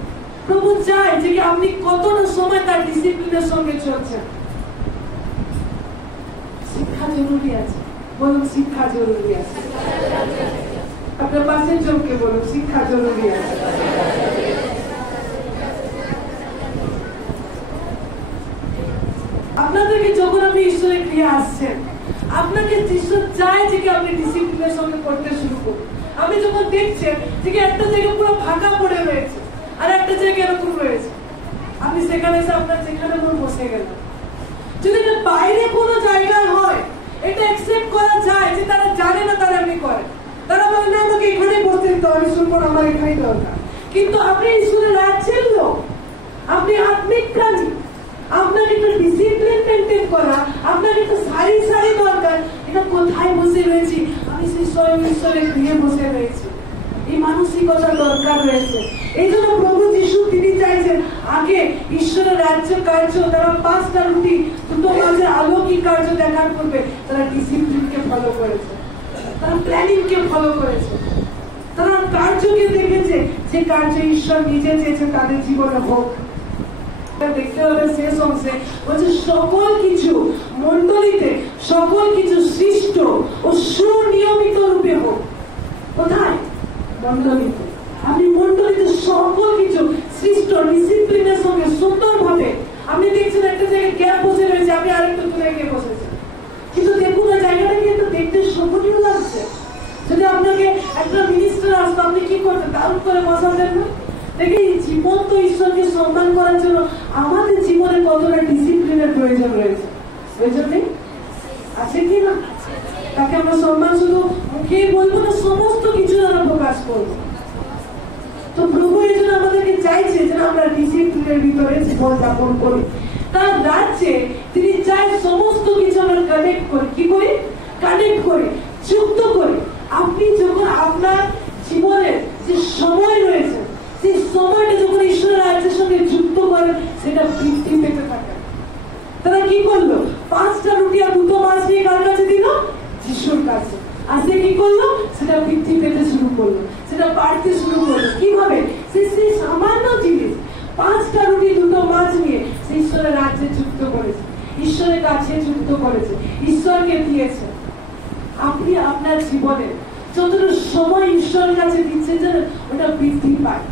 প্রভু চায় যে আপনি কতটা সময় তার ডিসিপ্লিনের সঙ্গে চলছেন। শিক্ষা জরুরি আছে, বলুন শিক্ষা জরুরি আছে। আপনার পাশের জনকে বলুন, শিক্ষা জরুরি আছে। আপনাদেরকে যখন আপনি ঈশ্বরের ক্রিয়া আসছেন, আপনাকে ঈশ্বর চায় যে কি আপনি ডিসিপ্লিনের সঙ্গে করতে শুরু করুন। আপনি যখন দেখছেন যে একটা জায়গা পুরো ফাঁকা পড়ে রয়েছে আর একটা জায়গা এরকম রয়েছে, আপনি সেখানে এসে আপনার যেখানে মন বসে গেলেন। যদি এটা বাইরে কোনো জায়গা হয়, এটা অ্যাকসেপ্ট করা যায় যে তারা জানে না তারা এমনি করে, তারা বলে না আমাকে এখানে বসতে দিতে হবে, শুনবো আমার এখানেই দরকার। কিন্তু আপনি ঈশ্বরের রাজ্যের লোক, আপনি আত্মিক প্রাণী, আপনাকে একটা ডিসিপ্লিন মেনটেন করা, আপনাকে একটা সারি সারি দরকার। এটা কোথায় বসে রয়েছি? আমি সেই স্বয়ং ঈশ্বরের গৃহে বসে রয়েছি। এই মানসিকতা দরকার রয়েছে। এই জন্য প্রভু যিশু তিনি চাইছেন আগে ঈশ্বরের রাজ্য কার্য, তারা 5টা রুটি 2 মাসের অলৌকিক কার্য দেখার পূর্বে তারা ডিসিপ্লিনকে ফলো করেছে, তারা প্ল্যানিংকে ফলো করেছে, তারা কার্যকে দেখেছে যে কার্য ঈশ্বর নিজে চেয়েছে তাদের জীবনে হোক। দেখতে হবে শেষ অংশে বলছে সকল কিছু মন্ডলীতে সকল কিছু সৃষ্ট ও সুনিয়মিত রূপে হোক। কোথায়? মন্ডলীতে। আপনি মন্ডলীতে সকল কিছু সৃষ্ট ডিসিপ্লিনের সঙ্গে সুন্দরভাবে, আপনি দেখছেন একটা জায়গায় গ্যাপ বসে রয়েছে, আপনি আরেকটু দূরে গিয়ে বসেছেন, কিন্তু দেখুন ওই জায়গাটা কিন্তু দেখতে শোভনীয় লাগছে। যদি আপনাকে একটা মিনিস্টার আসতো, আপনি কি করতেন? দারুণ করে বসাতেন না? দেখে জীবন্ত ঈশ্বরকে সম্মান করার জন্য আমাদের জীবনে কতটা ডিসিপ্লিনের প্রয়োজন রয়েছে। প্রয়োজন নেই? আছে কি না? তাকে আমরা সম্মান শুধু মুখেই বলবো না, সমস্ত কিছু আমরা প্রকাশ করবো। তো প্রভু এই জন্য আমাদেরকে চাইছে যে আমরা ডিসিপ্লিনের ভিতরে জীবন যাপন করি। তার রাজ্যে তিনি চাই সমস্ত কিছু আমরা কানেক্ট করি। কি করি? কানেক্ট করি, যুক্ত করি। আপনি যখন আপনার জীবনের যে সময় রয়েছে, সেই সময়টা যখন ঈশ্বরের রাজ্যের সঙ্গে যুক্ত করেন, সেটা বৃদ্ধি পেতে থাকে। তারা কি করলো? 5টা রুটি আর 2 মাছ নিয়ে কার কাছে দিল? যিশুর কাছে। আর সে কি করলো? সেটা বৃদ্ধি পেতে শুরু করলো, সেটা বাড়তে শুরু করলো। কিভাবে? সেই সামান্য জিনিস 5টা রুটি 2 মাছ নিয়ে সে ঈশ্বরের রাজ্যে যুক্ত করেছে, ঈশ্বরের কাছে যুক্ত করেছে, ঈশ্বরকে দিয়েছে। আপনি আপনার জীবনে যতটা সময় ঈশ্বরের কাছে দিচ্ছেন যেন ওটা বৃদ্ধি পায়।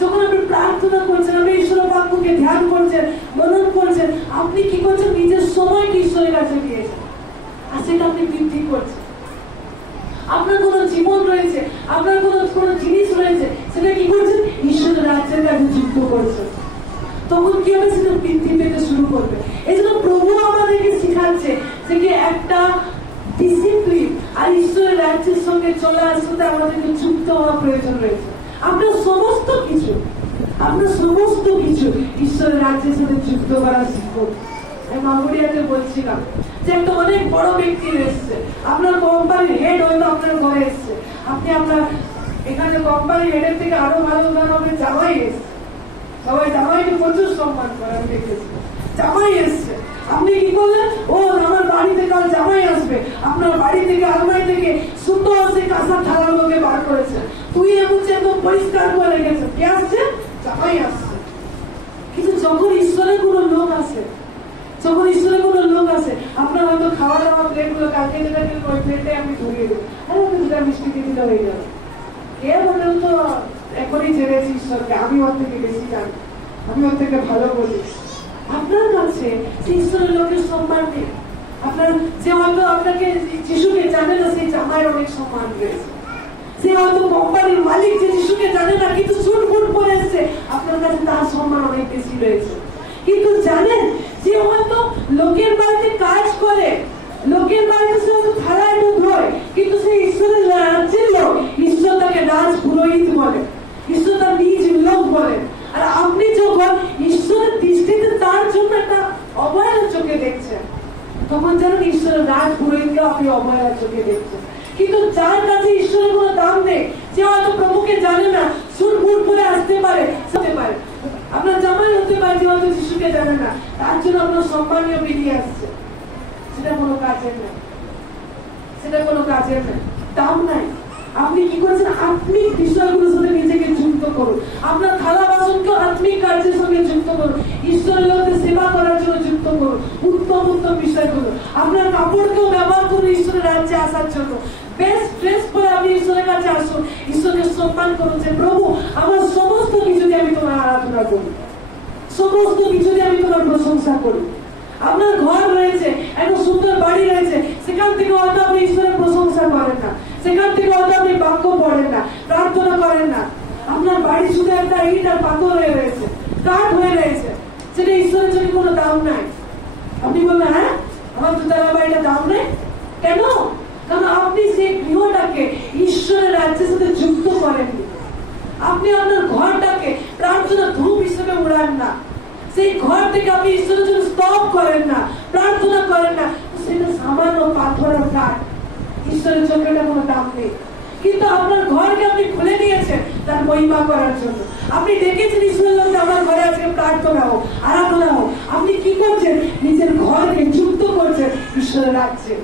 যখন আপনি প্রার্থনা করছেন, আপনি ঈশ্বরের বাক্যকে ধ্যান করছেন, মনন করছেন, আপনি কি করছেন? নিজের সময়কে ঈশ্বরের কাছে দিয়েছেন, আর সেটা আপনি বৃদ্ধি করছেন। আপনার কোন জীবন রয়েছে, আপনার কোন জিনিস রয়েছে, সেটা কি করছেন? ঈশ্বরের রাজ্যের কাছে যুক্ত করছেন। তখন কি হবে? সেটা বৃদ্ধি পেতে শুরু করবে। এই জন্য প্রভু আমাদেরকে শিখাচ্ছে যে কি একটা ডিসিপ্লিন আর ঈশ্বরের রাজ্যের সঙ্গে চলে আসতে আমাদেরকে যুক্ত হওয়া প্রয়োজন রয়েছে। আপনার সমস্ত কিছু ঈশ্বরের রাজ্যের সাথে যুক্ত করা শিখুন। আমি মামুরিয়াতে বলছিলাম যে একটা অনেক বড় ব্যক্তি এসছে, আপনার কোম্পানির হেড হয়তো আপনার ঘরে এসছে, আপনি আপনার এখানে কোম্পানির হেডের থেকে আরো ভালো উদাহরণ হবে জামাই এসছে। সবাই জামাইকে প্রচুর সম্মান করে, আমি দেখেছি। জামাই এসছে, আপনি কি করলেন? ও আমার বাড়িতে কাল জামাই আসবে, আপনার বাড়ি থেকে আলমারি থেকে সুন্দর সে কাঁসার থালাগুলোকে বার করেছে, তুই একদম পরিষ্কার করে রেখেছে। কে আসছে? জামাই আসছে। কিন্তু যখন ঈশ্বরের কোনো লোক আসে, আপনার হয়তো খাওয়া দাওয়া প্লেট গুলো কালকে যেটা কিন্তু ওই প্লেটে আপনি ধরিয়ে দেবেন, আরে ওকে দুটা মিষ্টি দিয়ে দিলে হয়ে যাবে। কে বললেন? তো এখনই ছেড়েছি ঈশ্বরকে, আমি ওর থেকে বেশি জানি, আমি ওর থেকে ভালো বলি। আপনার কাছে ঈশ্বরের লোকের সম্মান নেই। আপনার যে হয়তো আপনাকে যিশুকে জানে না, সেই জামাইয়ের অনেক সম্মান রয়েছে। সে হয়তো কোম্পানির মালিক যে যিশুকে জানে না, কিন্তু সুট বুট পরে এসছে, আপনার কাছে তার সম্মান অনেক বেশি রয়েছে। কিন্তু জানেন যে হয়তো লোকের বাড়িতে কাজ করে, লোকের বাড়িতে সে হয়তো থালায় মুখ ধোয়, কিন্তু সে ঈশ্বরের রাজ্যের লোক, ঈশ্বর তাকে রাজ পুরোহিত বলে, ঈশ্বর তার নিজ লোক বলে। আর আপনি যখন ঈশ্বরের দৃষ্টিতে তার জন্য একটা অবহেলার চোখে দেখছেন, তখন জানেন ঈশ্বরের রাজ পুরোহিতকে আপনি অবহেলার চোখে দেখছেন। কিন্তু যার কাছে ঈশ্বরের কোনো দাম নেই, যে হয়তো প্রভুকে জানে না, সুট বুট করে আসতে পারে, আপনার জামাই হতে পারে, যে হয়তো যিশুকে জানে না, তার জন্য আপনার সম্মানীয় বেরিয়ে আসছে, সেটা কোনো কাজের নেই, দাম নাই। আপনি কি করছেন? আত্মিক বিষয়গুলোর সাথে নিজেকে যুক্ত করুন। আপনার থালা বাসনকে আত্মিক কার্যের সঙ্গে যুক্ত করুন, ঈশ্বরের লোকের সেবা করার জন্য যুক্ত করুন, উত্তম বিষয়গুলো। আপনার কাপড়কেও ব্যবহার করুন ঈশ্বরের রাজ্যে আসার জন্য। বেস্ট ড্রেস পরে আপনি ঈশ্বরের কাছে আসুন, ঈশ্বরকে সম্মান করুন যে প্রভু আমার সমস্ত কিছু দিয়ে আমি তোমার আরাধনা করি, সমস্ত কিছু দিয়ে আমি তোমার প্রশংসা করি। আপনার ঘর রয়েছে, একটা সুন্দর বাড়ি রয়েছে, সেখান থেকে হয়তো আপনি ঈশ্বরের প্রশংসা করেন না, সেখান থেকে হয়তো আপনি বাক্য পড়েন না, প্রার্থনা করেন না। আপনার বাড়ি শুধু একটা ইট আর পাথর হয়ে রয়েছে, কাঠ হয়ে রয়েছে, সেটা ঈশ্বরের জন্য কোনো দাম নাই। আপনি বলবেন হ্যাঁ আমার দুতলা বাড়িটা দাম নেই কেন? কারণ আপনি সেই গৃহটাকে ঈশ্বরের রাজ্যের সাথে যুক্ত করেননি। আপনি আপনার ঘরটাকে প্রার্থনা ধূপ হিসেবে উড়ান না, সেই ঘর থেকে আপনি ঈশ্বরের জন্য স্তব করেন না, প্রার্থনা করেন না, সেটা সামান্য পাথর আর কাঠ, ঈশ্বরের চোখে এটা কোনো দাম নেই। কিন্তু আপনার ঘরকে আপনি খুলে দিয়েছেন তার মহিমা করার জন্য। আপনি ডেকেছেন ঈশ্বরের জন্য আমার ঘরে আজকে প্রার্থনা হোক, আরাধনা হোক। আপনি কি করছেন? নিজের ঘরকে যুক্ত করছেন ঈশ্বরের রাজ্যে।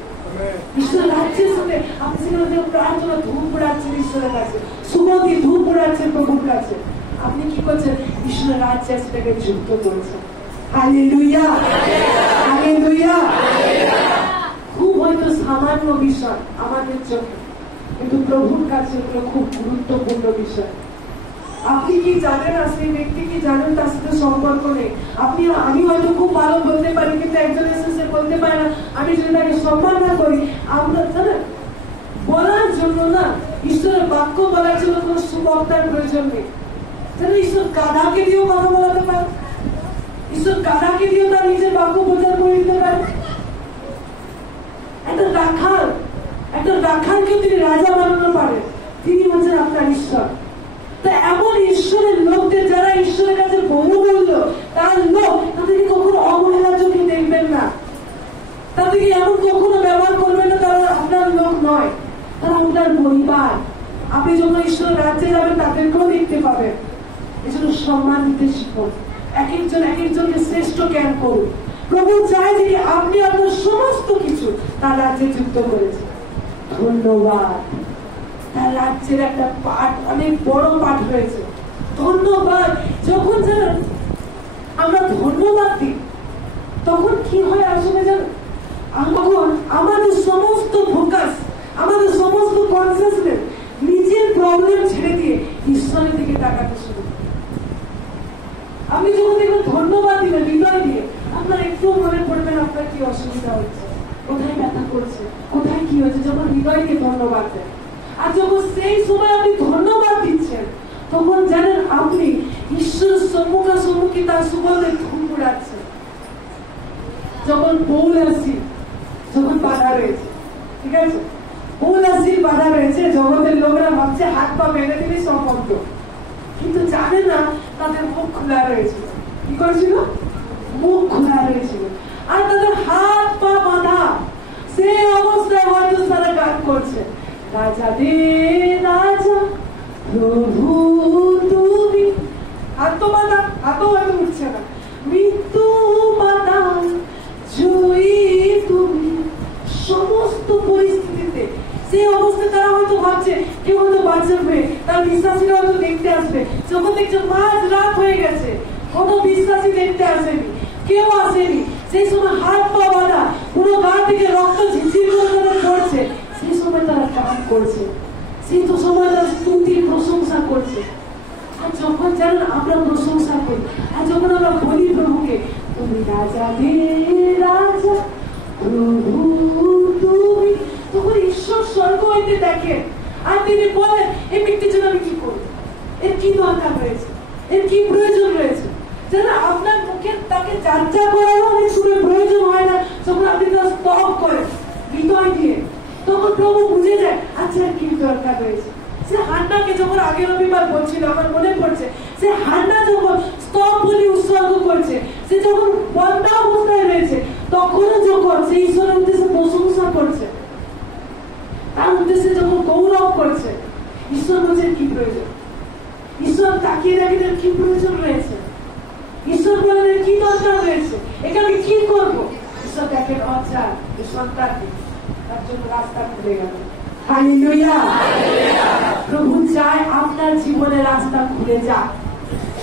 ঈশ্বরের রাজ্যের সাথে আপনি সেখানে প্রার্থনা ধূপ উড়াচ্ছেন ঈশ্বরের কাছে, সুগন্ধি ধূপ উড়াচ্ছেন প্রভুর কাছে। আপনি কি করছেন? ঈশ্বরের রাজ্যে সেটাকে যুক্ত করেছেন। Hallelujah, hallelujah. খুব হয়তো সামান্য বিষয় আমাদের জন্য, কিন্তু প্রভুর কাছে এগুলো খুব গুরুত্বপূর্ণ বিষয়। আপনি কি জানেন আর সেই ব্যক্তি কি জানেন তার সাথে সম্পর্ক নেই। আমি হয়তো খুব ভালো বলতে পারি, কিন্তু একজন এসে বলতে পারে না, আমি যদি তাকে সম্মান না করি। আমরা জানেন বলার জন্য না, ঈশ্বরের বাক্য বলার জন্য কোনো সুবক্তার প্রয়োজন নেই। যেন ঈশ্বর গাধাকে দিয়েও কথা বলাতে পারে, ঈশ্বর গাধাকে দিয়েও তার নিজের বাক্য প্রচার করে দিতে পারে। একটা রাখালকে তিনি রাজা বানানো পারে, তিনি হচ্ছেন আপনার ঈশ্বর। তা এমন ঈশ্বরের লোকদের যারা ঈশ্বরের কাছে বহুমূল্য, তার লোক তাদেরকে কখনো অবহেলার চোখে দেখবেন না, তাদেরকে এমন কখনো ব্যবহার করবেন না তারা আপনার লোক নয়, তারা আপনার পরিবার। আপনি যখন ঈশ্বরের রাজ্যে যাবেন তাদেরকেও দেখতে পাবেন। এই জন্য সম্মান দিতে শিখুন, এক একজনকে শ্রেষ্ঠ জ্ঞান করুন। প্রভু চায় যে আপনি আপনার সমস্ত কিছু তার রাজ্যে যুক্ত করেছেন। ধন্যবাদ। তার রাজ্যের একটা পাঠ, অনেক বড় পাঠ রয়েছে ধন্যবাদ। যখন আমরা ধন্যবাদ দিই তখন কি হয় আসলে জানেন, আমাদের সমস্ত ফোকাস, আমাদের সমস্ত কনসিয়াসনেস নিজের প্রবলেম ছেড়ে দিয়ে ঈশ্বরের দিকে তাকাতে শুরু করে। আপনি যখন দেখবেন ধন্যবাদ দিবেন হৃদয় দিয়ে, আপনার একটু মনে পড়বে না আপনার কি অসুবিধা হচ্ছে, কোথায় ব্যথা করছে, কোথায় কি হয়েছে, যখন হৃদয়কে ধন্যবাদ দেন। আর যখন সেই সময় আপনি ধন্যবাদ দিচ্ছেন তখন জানেন আপনি ঈশ্বরের সম্মুখী তার সুগন্ধে ধূপ উড়াচ্ছেন। যখন যখন বাধা রয়েছে, ঠিক আছে, পৌলাসির বাধা রয়েছে, জগতের লোকরা ভাবছে হাত পা বেঁধে দিলে সব বন্ধ, কিন্তু জানে না তাদের মুখ খোলা রয়েছিল। কি করেছিল? মুখ খোলা রয়েছিল, আর তাদের হাত পা বাঁধা। সেই অবস্থায় হয়তো তারা গান করছে, রাজা দে রাজা প্রভু তুমি, আত্মবাদা হাতও হয়তো উঠছে না, মৃত্যু বাধা জয়ী তুমি। সমস্ত পরিস্থিতিতে সেই অবস্থায় তারা হয়তো ভাবছে কেউ হয়তো বাঁচবে, তার বিশ্বাসীরা হয়তো দেখতে আসবে। যখন দেখছে মাঝ রাত হয়ে গেছে, কোনো বিশ্বাসী দেখতে আসেনি, কেউ আসেনি, সেই সময় হাত পা বাঁধা, পুরো গা থেকে রক্ত ঝিঝির করে পড়ছে, সেই সময় তারা গান করছে, সেই তো সময় তারা স্তুতির প্রশংসা করছে। আর যখন জানেন আমরা প্রশংসা করি, আর যখন আমরা বলি প্রভুকে তুমি রাজা দে রাজা প্রভু তুমি, তখন ঈশ্বর স্বর্গ হইতে দেখেন আর তিনি বলেন এই ব্যক্তির জন্য আমি কি করব, এর কি দরকার রয়েছে, এর কি প্রয়োজন রয়েছে। যেন আপনার মুখে তাকে চর্চা করারও অনেক সময় প্রয়োজন হয় না, যখন আপনি তার স্তব করেন হৃদয় দিয়ে, তখন প্রভু বুঝে যায় আচ্ছা কি দরকার রয়েছে। সে হান্নাকে যখন আগের রবিবার বলছিল, আমার মনে পড়ছে, সে হান্না যখন স্তব বলি উৎসর্গ করছে, সে যখন বন্ধা অবস্থায় রয়েছে, তখনও যখন সে ঈশ্বরের উদ্দেশ্যে প্রশংসা করছে, তার উদ্দেশ্যে যখন গৌরব করছে, ঈশ্বর বলছেন কি প্রয়োজন, ঈশ্বর তাকিয়ে দেখেন কি প্রয়োজন রয়েছে, ঈশ্বর বলেন কি দরকার রয়েছে, এখানে কি করবো। ঈশ্বর দেখেন আচ্ছা সন্তান তার জন্য রাস্তা খুলে গেল। হালেলুয়া। প্রভু চায় আপনার জীবনে রাস্তা খুলে যাক।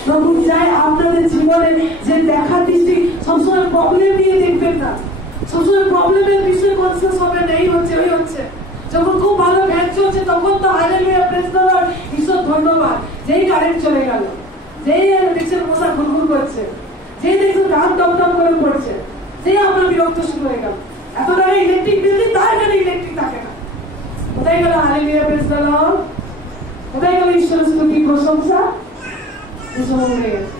প্রভু চায় আপনাদের জীবনে যে দেখা দৃষ্টি সবসময় প্রবলেম নিয়ে দেখবেন না, সবসময় প্রবলেমের বিষয়ে কনসিয়াস হবে না, এই হচ্ছে ওই হচ্ছে। যখন খুব ভালো ভ্যান চলছে তখন তো হালেলুয়া প্রেজ দ্য লর্ড, ঈশ্বর ধন্যবাদ। যেই কারেন্ট চলে গেল, যেই দেখছেন মশা ঘুরঘুর করছে, যেই দেখছেন গান টপ করে পড়ছে, যেই আপনার বিরক্ত শুরু হয়ে গেল। এত টাকা ইলেকট্রিক বিল দিই, তার এখানে ইলেকট্রিক থাকে না। কোথায় গেল হালেলুয়া প্রেজ দ্য লর্ড? কোথায় গেল ঈশ্বরের স্তুতি প্রশংসা? এসব উড়ে গেছে।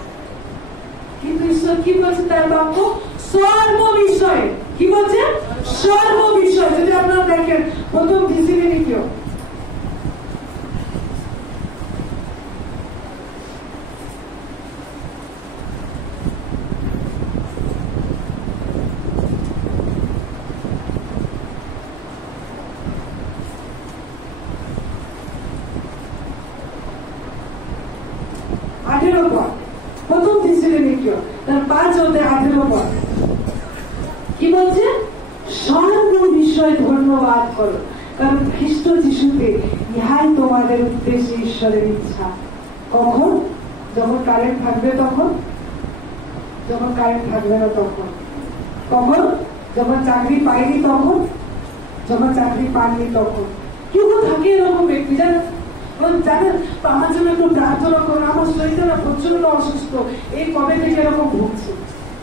কিন্তু ঈশ্বর কি বলছে তার বাক্য? সর্ব বিষয়ে। কি বলছে? সর্ব বিষয়। যদি আপনারা দেখেন প্রথম থিসিলনিকীয় প্রথম থিসিলনিকীয় তার 5:18 কি বলছে? সর্ব বিষয় ধন্যবাদ করো, কারণ খ্রিস্ট যিশুতে ইহাই তোমাদের উদ্দেশ্যে ঈশ্বরের ইচ্ছা। কখন? যখন কারেন্ট থাকবে তখন, যখন কারেন্ট থাকবে না তখন, কখন? যখন চাকরি পাইনি তখন, যখন চাকরি পাননি তখন। কেউ থাকে এরকম ব্যক্তি জানেন, জানেন আমার জন্য একটু প্রার্থনা করো, আমার শরীরটা না প্রচন্ড অসুস্থ, এই কবে থেকে এরকম ভুগছে,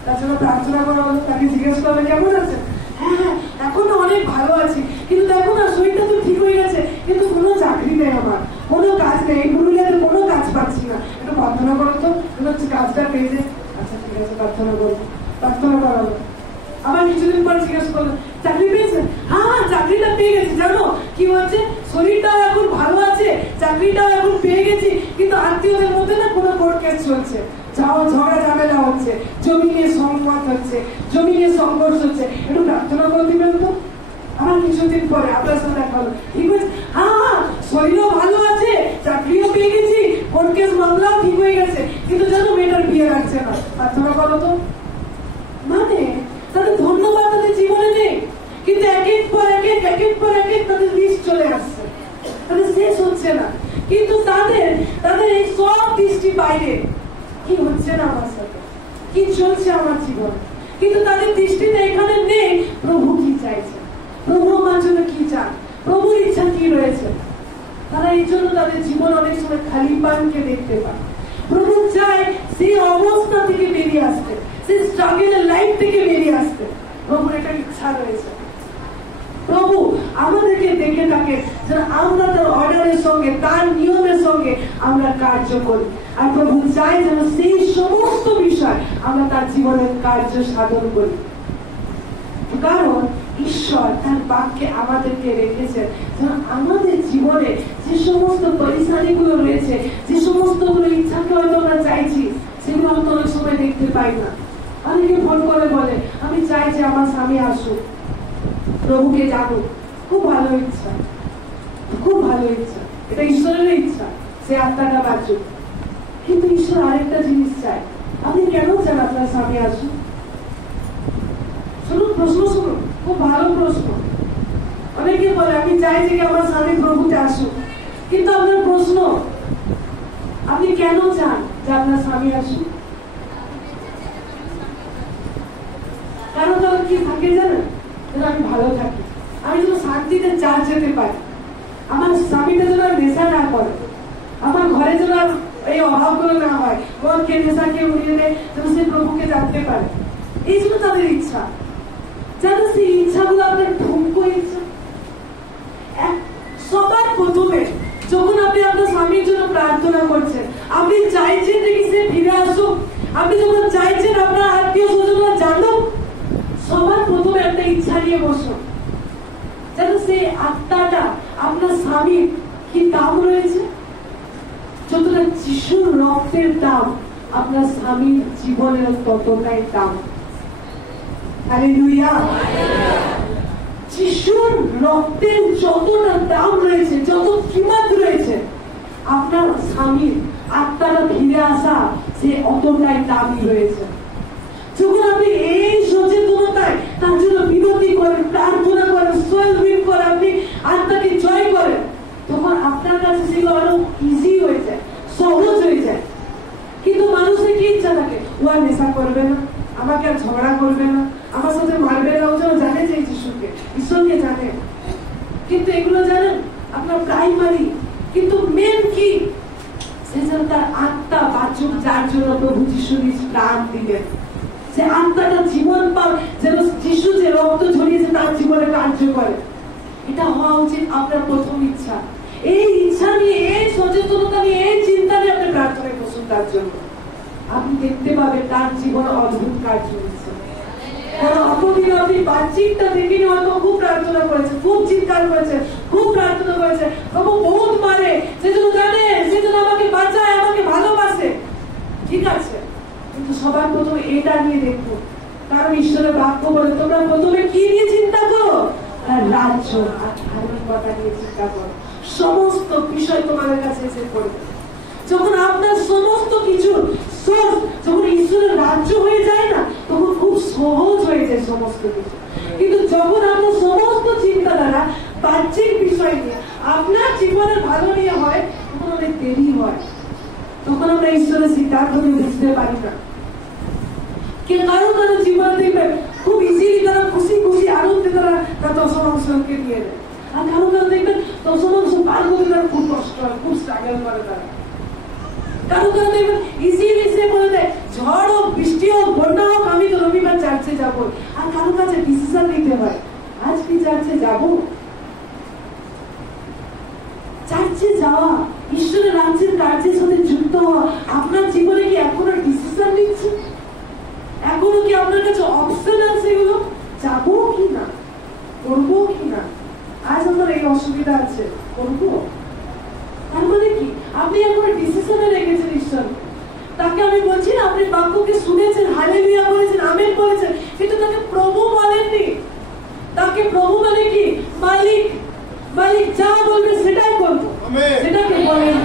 তার জন্য প্রার্থনা করা হলো। তাকে জিজ্ঞেস করবে কেমন আছে? হ্যাঁ এখনো অনেক ভালো আছি, কিন্তু দেখো না শরীরটা তো ঠিক হয়ে গেছে, কিন্তু কোনো চাকরি নেই, আমার কোনো কাজ নেই, পুরুলিয়াতে কোনো কাজ পাচ্ছি না, একটু প্রার্থনা করো তো, হচ্ছে কাজটা পেয়েছে। আচ্ছা ঠিক আছে প্রার্থনা করবো, প্রার্থনা করা হলো। আবার কিছুদিন পর জিজ্ঞেস করলো চাকরি পেয়েছেন? হ্যাঁ চাকরিটা পেয়ে গেছি। জানো কি হচ্ছে? শরীরটাও এখন ভালো আছে, চাকরিটাও এখন পেয়ে গেছি, কিন্তু আত্মীয়দের মধ্যে না কোনো কোর্ট কেস চলছে, ঝগড়া ঝামেলা হচ্ছে, জমি নিয়ে সংঘাত হচ্ছে, জমি নিয়ে সংঘর্ষ হচ্ছে, একটু প্রার্থনা করে দিবেন তো। আমার কিছুদিন পরে আপনার সাথে দেখা হলো, ঠিক আছে হ্যাঁ শরীরও ভালো আছে, চাকরিও পেয়ে গেছি, কোর্ট কেস মামলাও ঠিক হয়ে গেছে, কিন্তু জানো মেয়েটার বিয়ে রাখছে না, প্রার্থনা করো তো। মানে তাদের ধন্যবাদ তাদের জীবনে নেই, কিন্তু একের পর এক তাদের লিস্ট চলে আসছে, তাদের শেষ হচ্ছে না। কিন্তু তাদের এই সব দৃষ্টি বাইরে, কি হচ্ছে না আমার সাথে, কি চলছে আমার জীবন, কিন্তু তাদের দৃষ্টিতে এখানে নেই প্রভু কি চাইছে, প্রভু আমার জন্য কি চান, প্রভুর ইচ্ছা কি রয়েছে। তারা এই জন্য তাদের জীবন অনেক সময় খালি পানকে দেখতে পায়। প্রভু চায় সেই অবস্থা থেকে বেরিয়ে আসতে, সেই স্ট্রাগলের লাইফ থেকে বেরিয়ে আসতে। প্রভুর একটা ইচ্ছা রয়েছে। প্রভু আমাদেরকে দেখে থাকে যেন আমরা তার অর্ডারের সঙ্গে, তার নিয়মের সঙ্গে আমরা কার্য করি। আর প্রভু চায় যেন সেই সমস্ত বিষয় আমরা তার জীবনের কার্য সাধন করি। কারণ ঈশ্বর তার বাক্যে আমাদেরকে রেখেছেন যেন আমাদের জীবনে যে সমস্ত পরিশানি গুলো রয়েছে, যে সমস্ত গুলো ইচ্ছাকে হয়তো আমরা চাইছি, সেগুলো হয়তো অনেক সময় দেখতে পাই না। অনেকে ফোন করে বলে আমি চাই যে আমার স্বামী আসুক, প্রভুকে জানুক, খুব ভালো ইচ্ছা, খুব ভালো ইচ্ছা, এটা ঈশ্বরের ইচ্ছা, সে আত্মাটা বাঁচুক। কিন্তু ঈশ্বর আরেকটা জিনিস চায়, আপনি কেন চান আপনার স্বামী আসুক? শুনুন প্রশ্ন, শুনুন খুব ভালো প্রশ্ন। অনেকে বলে আমি চাই যে আমার স্বামী প্রভুতে আসুক, কিন্তু আপনার প্রশ্ন আপনি কেন চান যে আপনার স্বামী আসুক? কারণ তারা কি থাকে জানেন, যেন আমি ভালো থাকি, আমি যেন শান্তিতে চার্জ যেতে পারি, আমার স্বামীটা যেন নেশা না করে, আমার ঘরে যেন এই অভাবগুলো না হয়, মনকে নেশাকে উড়িয়ে দেয়, যেন সে প্রভুকে জানতে পারে। এই জন্য তাদের ইচ্ছা, যেন সেই ইচ্ছাগুলো আপনার ঠুমকো ইচ্ছা। সবার প্রথমে যখন আপনি আপনার স্বামীর জন্য প্রার্থনা করছেন, আপনি চাইছেন যে সে ফিরে আসুক, আপনি যখন চাইছেন আপনার আত্মীয় স্বজনরা জানুক, সবার প্রথমে একটা ইচ্ছা নিয়ে বসুন যেন সেই আত্মাটা আপনার স্বামীর কি দাম রয়েছে, যতটা যিশুর রক্তের দাম আপনার স্বামীর জীবনের ততটাই দাম। হালেলুয়া। যিশুর রক্তের যতটা দাম রয়েছে, যত কিমত রয়েছে, আপনার স্বামীর আত্মাটা ফিরে আসা সে অতটাই দামি রয়েছে। যখন আপনি এই সচেতনতায় তার জন্য বিনতি করেন, প্রার্থনা করেন, সোয়েলবিন করেন, আপনি আত্মাকে জয় করেন, তখন আপনার কাছে সেগুলো আরো ইজি হয়ে যায়, সহজ হয়ে যায়। কিন্তু মানুষের কি ইচ্ছা থাকে, ও আর নেশা করবে না, আমাকে আর ঝগড়া করবে না, আমার সাথে মারবেলাও যেন জানে যে যিশুকে, ঈশ্বরকে জানে, কিন্তু এগুলো জানেন আপনার প্রাইমারি, কিন্তু মেন কি, সে যেন তার আত্মা বাঁচুক, যার জন্য প্রভু যিশু নিজ প্রাণ দিলেন। সে আত্মাটা জীবন পাক, যেন যিশু যে রক্ত ঝরিয়েছে তার জীবনে কার্য করে। এটা হওয়া উচিত আপনার প্রথম ইচ্ছা। এই ইচ্ছা নিয়ে, এই সচেতনতা নিয়ে, এই চিন্তা নিয়ে আপনি প্রার্থনায় বসুন তার জন্য। আপনি দেখতে পাবেন তার জীবনে অদ্ভুত কার্য হচ্ছে। কারণ অতদিন আপনি বাহ্যিকটা দেখে হয়তো খুব প্রার্থনা করেছে, খুব চিৎকার করেছে, খুব প্রার্থনা করেছে, প্রভু বহুত মারে, সেজন্য জানে, সেজন্য আমাকে বাঁচায়, আমাকে ভালোবাসে, ঠিক আছে, কিন্তু সবার প্রথমে এটা নিয়ে দেখুন। কারণ ঈশ্বরের বাক্য বলে তোমরা প্রথমে কি নিয়ে চিন্তা করো, রাজ্য আর ধার্মিকতা নিয়ে চিন্তা করো, সমস্ত বিষয় তোমাদের কাছে এসে পড়বে। যখন আপনার সমস্ত কিছু যখন ঈশ্বরের রাজ্য হয়ে যায় না, তখন খুব সহজ হয়ে যায় সমস্ত কিছু। কিন্তু যখন আপনার সমস্ত চিন্তাধারা বাহ্যিক বিষয় নিয়ে, আপনার জীবনের ভালো নিয়ে হয়, তখন অনেক দেরি হয়, তখন আমরা ঈশ্বরের সিদ্ধান্ত বুঝতে পারি না। কারো কারো জীবনে দেখবেন খুব ইজিলি তারা খুশি খুশি আনন্দে তারা তার দশমাংশকে নিয়ে দেয়, আর কারো কারো দেখবেন দশমাংশ পার করতে তারা খুব কষ্ট হয়, খুব স্ট্রাগল করে তারা। কারো কারো দেখবেন ইজিলি সে বলে দেয় ঝড় হোক, বৃষ্টি হোক, বন্যা হোক, আমি তো রবিবার চার্চে যাবো। আর কারো কাছে ডিসিশন নিতে হয়, আজ কি চার্চে যাবো। চার্চে যাওয়া, ঈশ্বরের রাজ্যের কার্যের সাথে যুক্ত হওয়া, আপনার জীবনে কি এখনো ডিসিশন নিচ্ছে? এখনো কি আপনার কাছে অপশন আছে এগুলো, যাবো কি না, করবো কি না? আজ আমার এই অসুবিধা আছে, করবো। তার মানে কি আপনি এখন ডিসিশনে রেখেছেন ঈশ্বর। তাকে আমি বলছি না, আপনি বাক্যকে শুনেছেন, হালেলুয়া বলেছেন, আমেন বলেছেন, কিন্তু তাকে প্রভু বলেননি। তাকে প্রভু মানে কি, মালিক, মালিক যা বলবে সেটাই করবো, সেটাকে বলেন।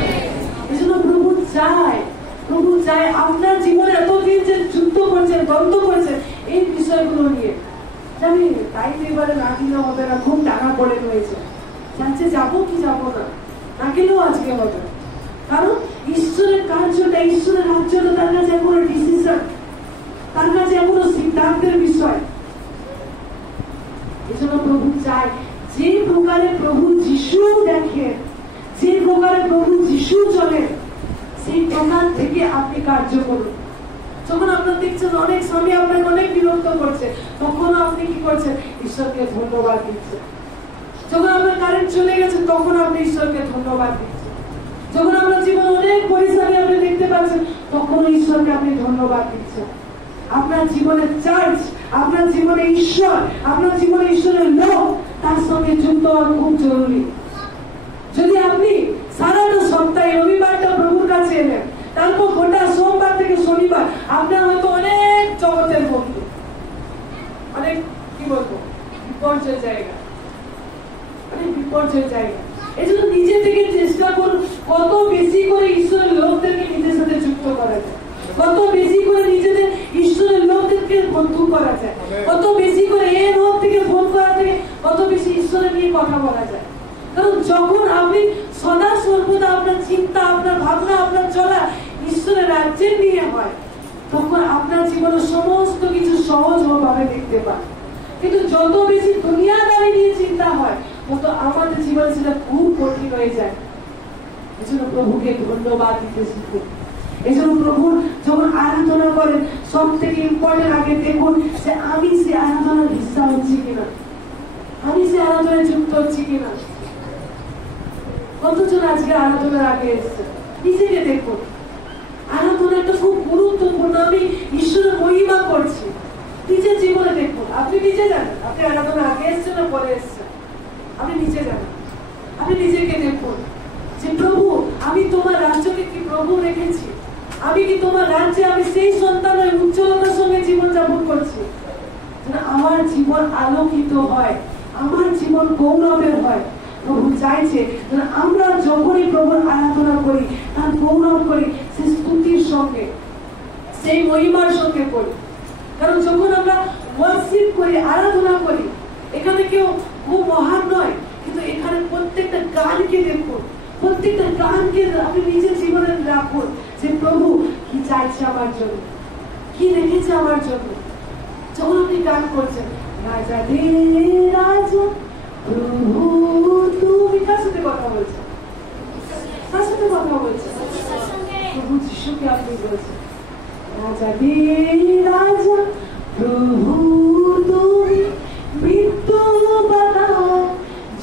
এজন্য প্রভু চায়, প্রভু চায় আপনার জীবনে এতদিন যে যুদ্ধ করছেন, দ্বন্দ্ব করছেন এই বিষয়গুলো নিয়ে, জানি তাই তো এবারে না দিলে হবে না, খুব টাকা পড়ে রয়েছে, যাচ্ছে যাবো কি যাবো না, না গেলেও আজকে হবে। কারণ ঈশ্বরের কার্যটা, ঈশ্বরের রাজ্যটা তার কাছে এখনো ডিসিশন, তার কাছে এখনো সিদ্ধান্তের বিষয়। এজন্য প্রভু চায় যে প্রকারে প্রভু যিশু দেখেন, যে প্রকারে প্রভু যিশু চলেন, সেই প্রকার থেকে আপনি কার্য করুন। যখন আপনার দেখছেন অনেক স্বামী আপনাকে অনেক বিরক্ত করছে, তখন আপনি কি করছেন, ঈশ্বরকে ধন্যবাদ দিচ্ছেন। যখন আপনার কারেন্ট চলে গেছে, তখন আপনি ঈশ্বরকে ধন্যবাদ দিচ্ছেন। যখন আপনার জীবনে অনেক পরিশ্রমী আপনি দেখতে পাচ্ছেন, তখন ঈশ্বরকে আপনি ধন্যবাদ দিচ্ছেন। আপনার জীবনে চার্চ, আপনার জীবনে ঈশ্বর, আপনার জীবনে ঈশ্বরের লোক, তার সঙ্গে যুক্ত হওয়া খুব জরুরি। যদি আপনি সারাটা সপ্তাহে রবিবারটা প্রভুর কাছে এলেন, তারপর গোটা সোমবার থেকে শনিবার আপনার হয়তো অনেক জগতের বন্ধু, অনেক কি বলবো বিপর্যয় জায়গা, অনেক বিপর্যয় জায়গা। এই জন্য নিজে থেকে চেষ্টা করুন কত বেশি করে ঈশ্বরের লোকদেরকে নিজের সাথে যুক্ত করা যায়, কত বেশি করে নিজেদের ঈশ্বরের লোকদেরকে বন্ধু করা যায়, কত বেশি করে এ লোক থেকে ফোন করা থেকে কত বেশি ঈশ্বরের নিয়ে কথা বলা যায়। কারণ যখন আপনি সদা সর্বদা আপনার চিন্তা, আপনার ভাবনা, আপনার চলা ঈশ্বরের রাজ্যের নিয়ে হয়, তখন আপনার জীবনের সমস্ত কিছু সহজভাবে দেখতে পান। কিন্তু যত বেশি দুনিয়াদারি নিয়ে চিন্তা হয়, তত আমাদের জীবনে সেটা খুব কঠিন হয়ে যায়। এজন্য প্রভুকে ধন্যবাদ দিতে শিখুন। এজন্য প্রভুর যখন আরাধনা করেন, সব থেকে ইম্পর্টেন্ট আগে দেখুন যে আমি সে আরাধনার হিস্সা হচ্ছি কিনা, আমি সে আরাধনায় যুক্ত হচ্ছি কিনা। কতজন আজকে আরাধনার আগে এসছে, নিজেকে দেখুন। আরাধনাটা খুব গুরুত্বপূর্ণ, আমি ঈশ্বরের মহিমা করছি। নিজের জীবনে দেখুন, আপনি নিজে জানেন আপনি আরাধনা আগে এসছেন না পরে এসছেন, আপনি নিজে জানেন। আপনি নিজেকে দেখুন যে প্রভু আমি তোমার রাজ্যকে কি প্রভু রেখেছি, আমি কি তোমার রাজ্যে আমি সেই সন্তানের উজ্জ্বলতার সঙ্গে জীবন যাপন করছি, আমার জীবন আলোকিত হয়, আমার জীবন গৌরবের হয়। প্রভু চাইছে আমরা যখনই প্রভুর আরাধনা করি, তার গৌরব করি, সেই স্তুতির সঙ্গে, সেই মহিমার সঙ্গে করি। কারণ যখন আমরা ওয়ার্শিপ করি, আরাধনা করি, এখানে কেউ খুব মহান নয়, কিন্তু এখানে প্রত্যেকটা গানকে দেখুন, প্রত্যেকটা গানকে আপনি নিজের জীবনে রাখুন যে প্রভু কি চাইছে আমার জন্য, কি রেখেছে আমার জন্য। যখন আপনি গান করছেন রাজা দে রাজা প্রভু তুমি কার সাথে কথা বলছেন? কার সাথে কথা বলছেন? প্রভু যিশুকে আপনি বলছেন রাজা দে রাজা প্রভু তুমি মৃত্যু বানাও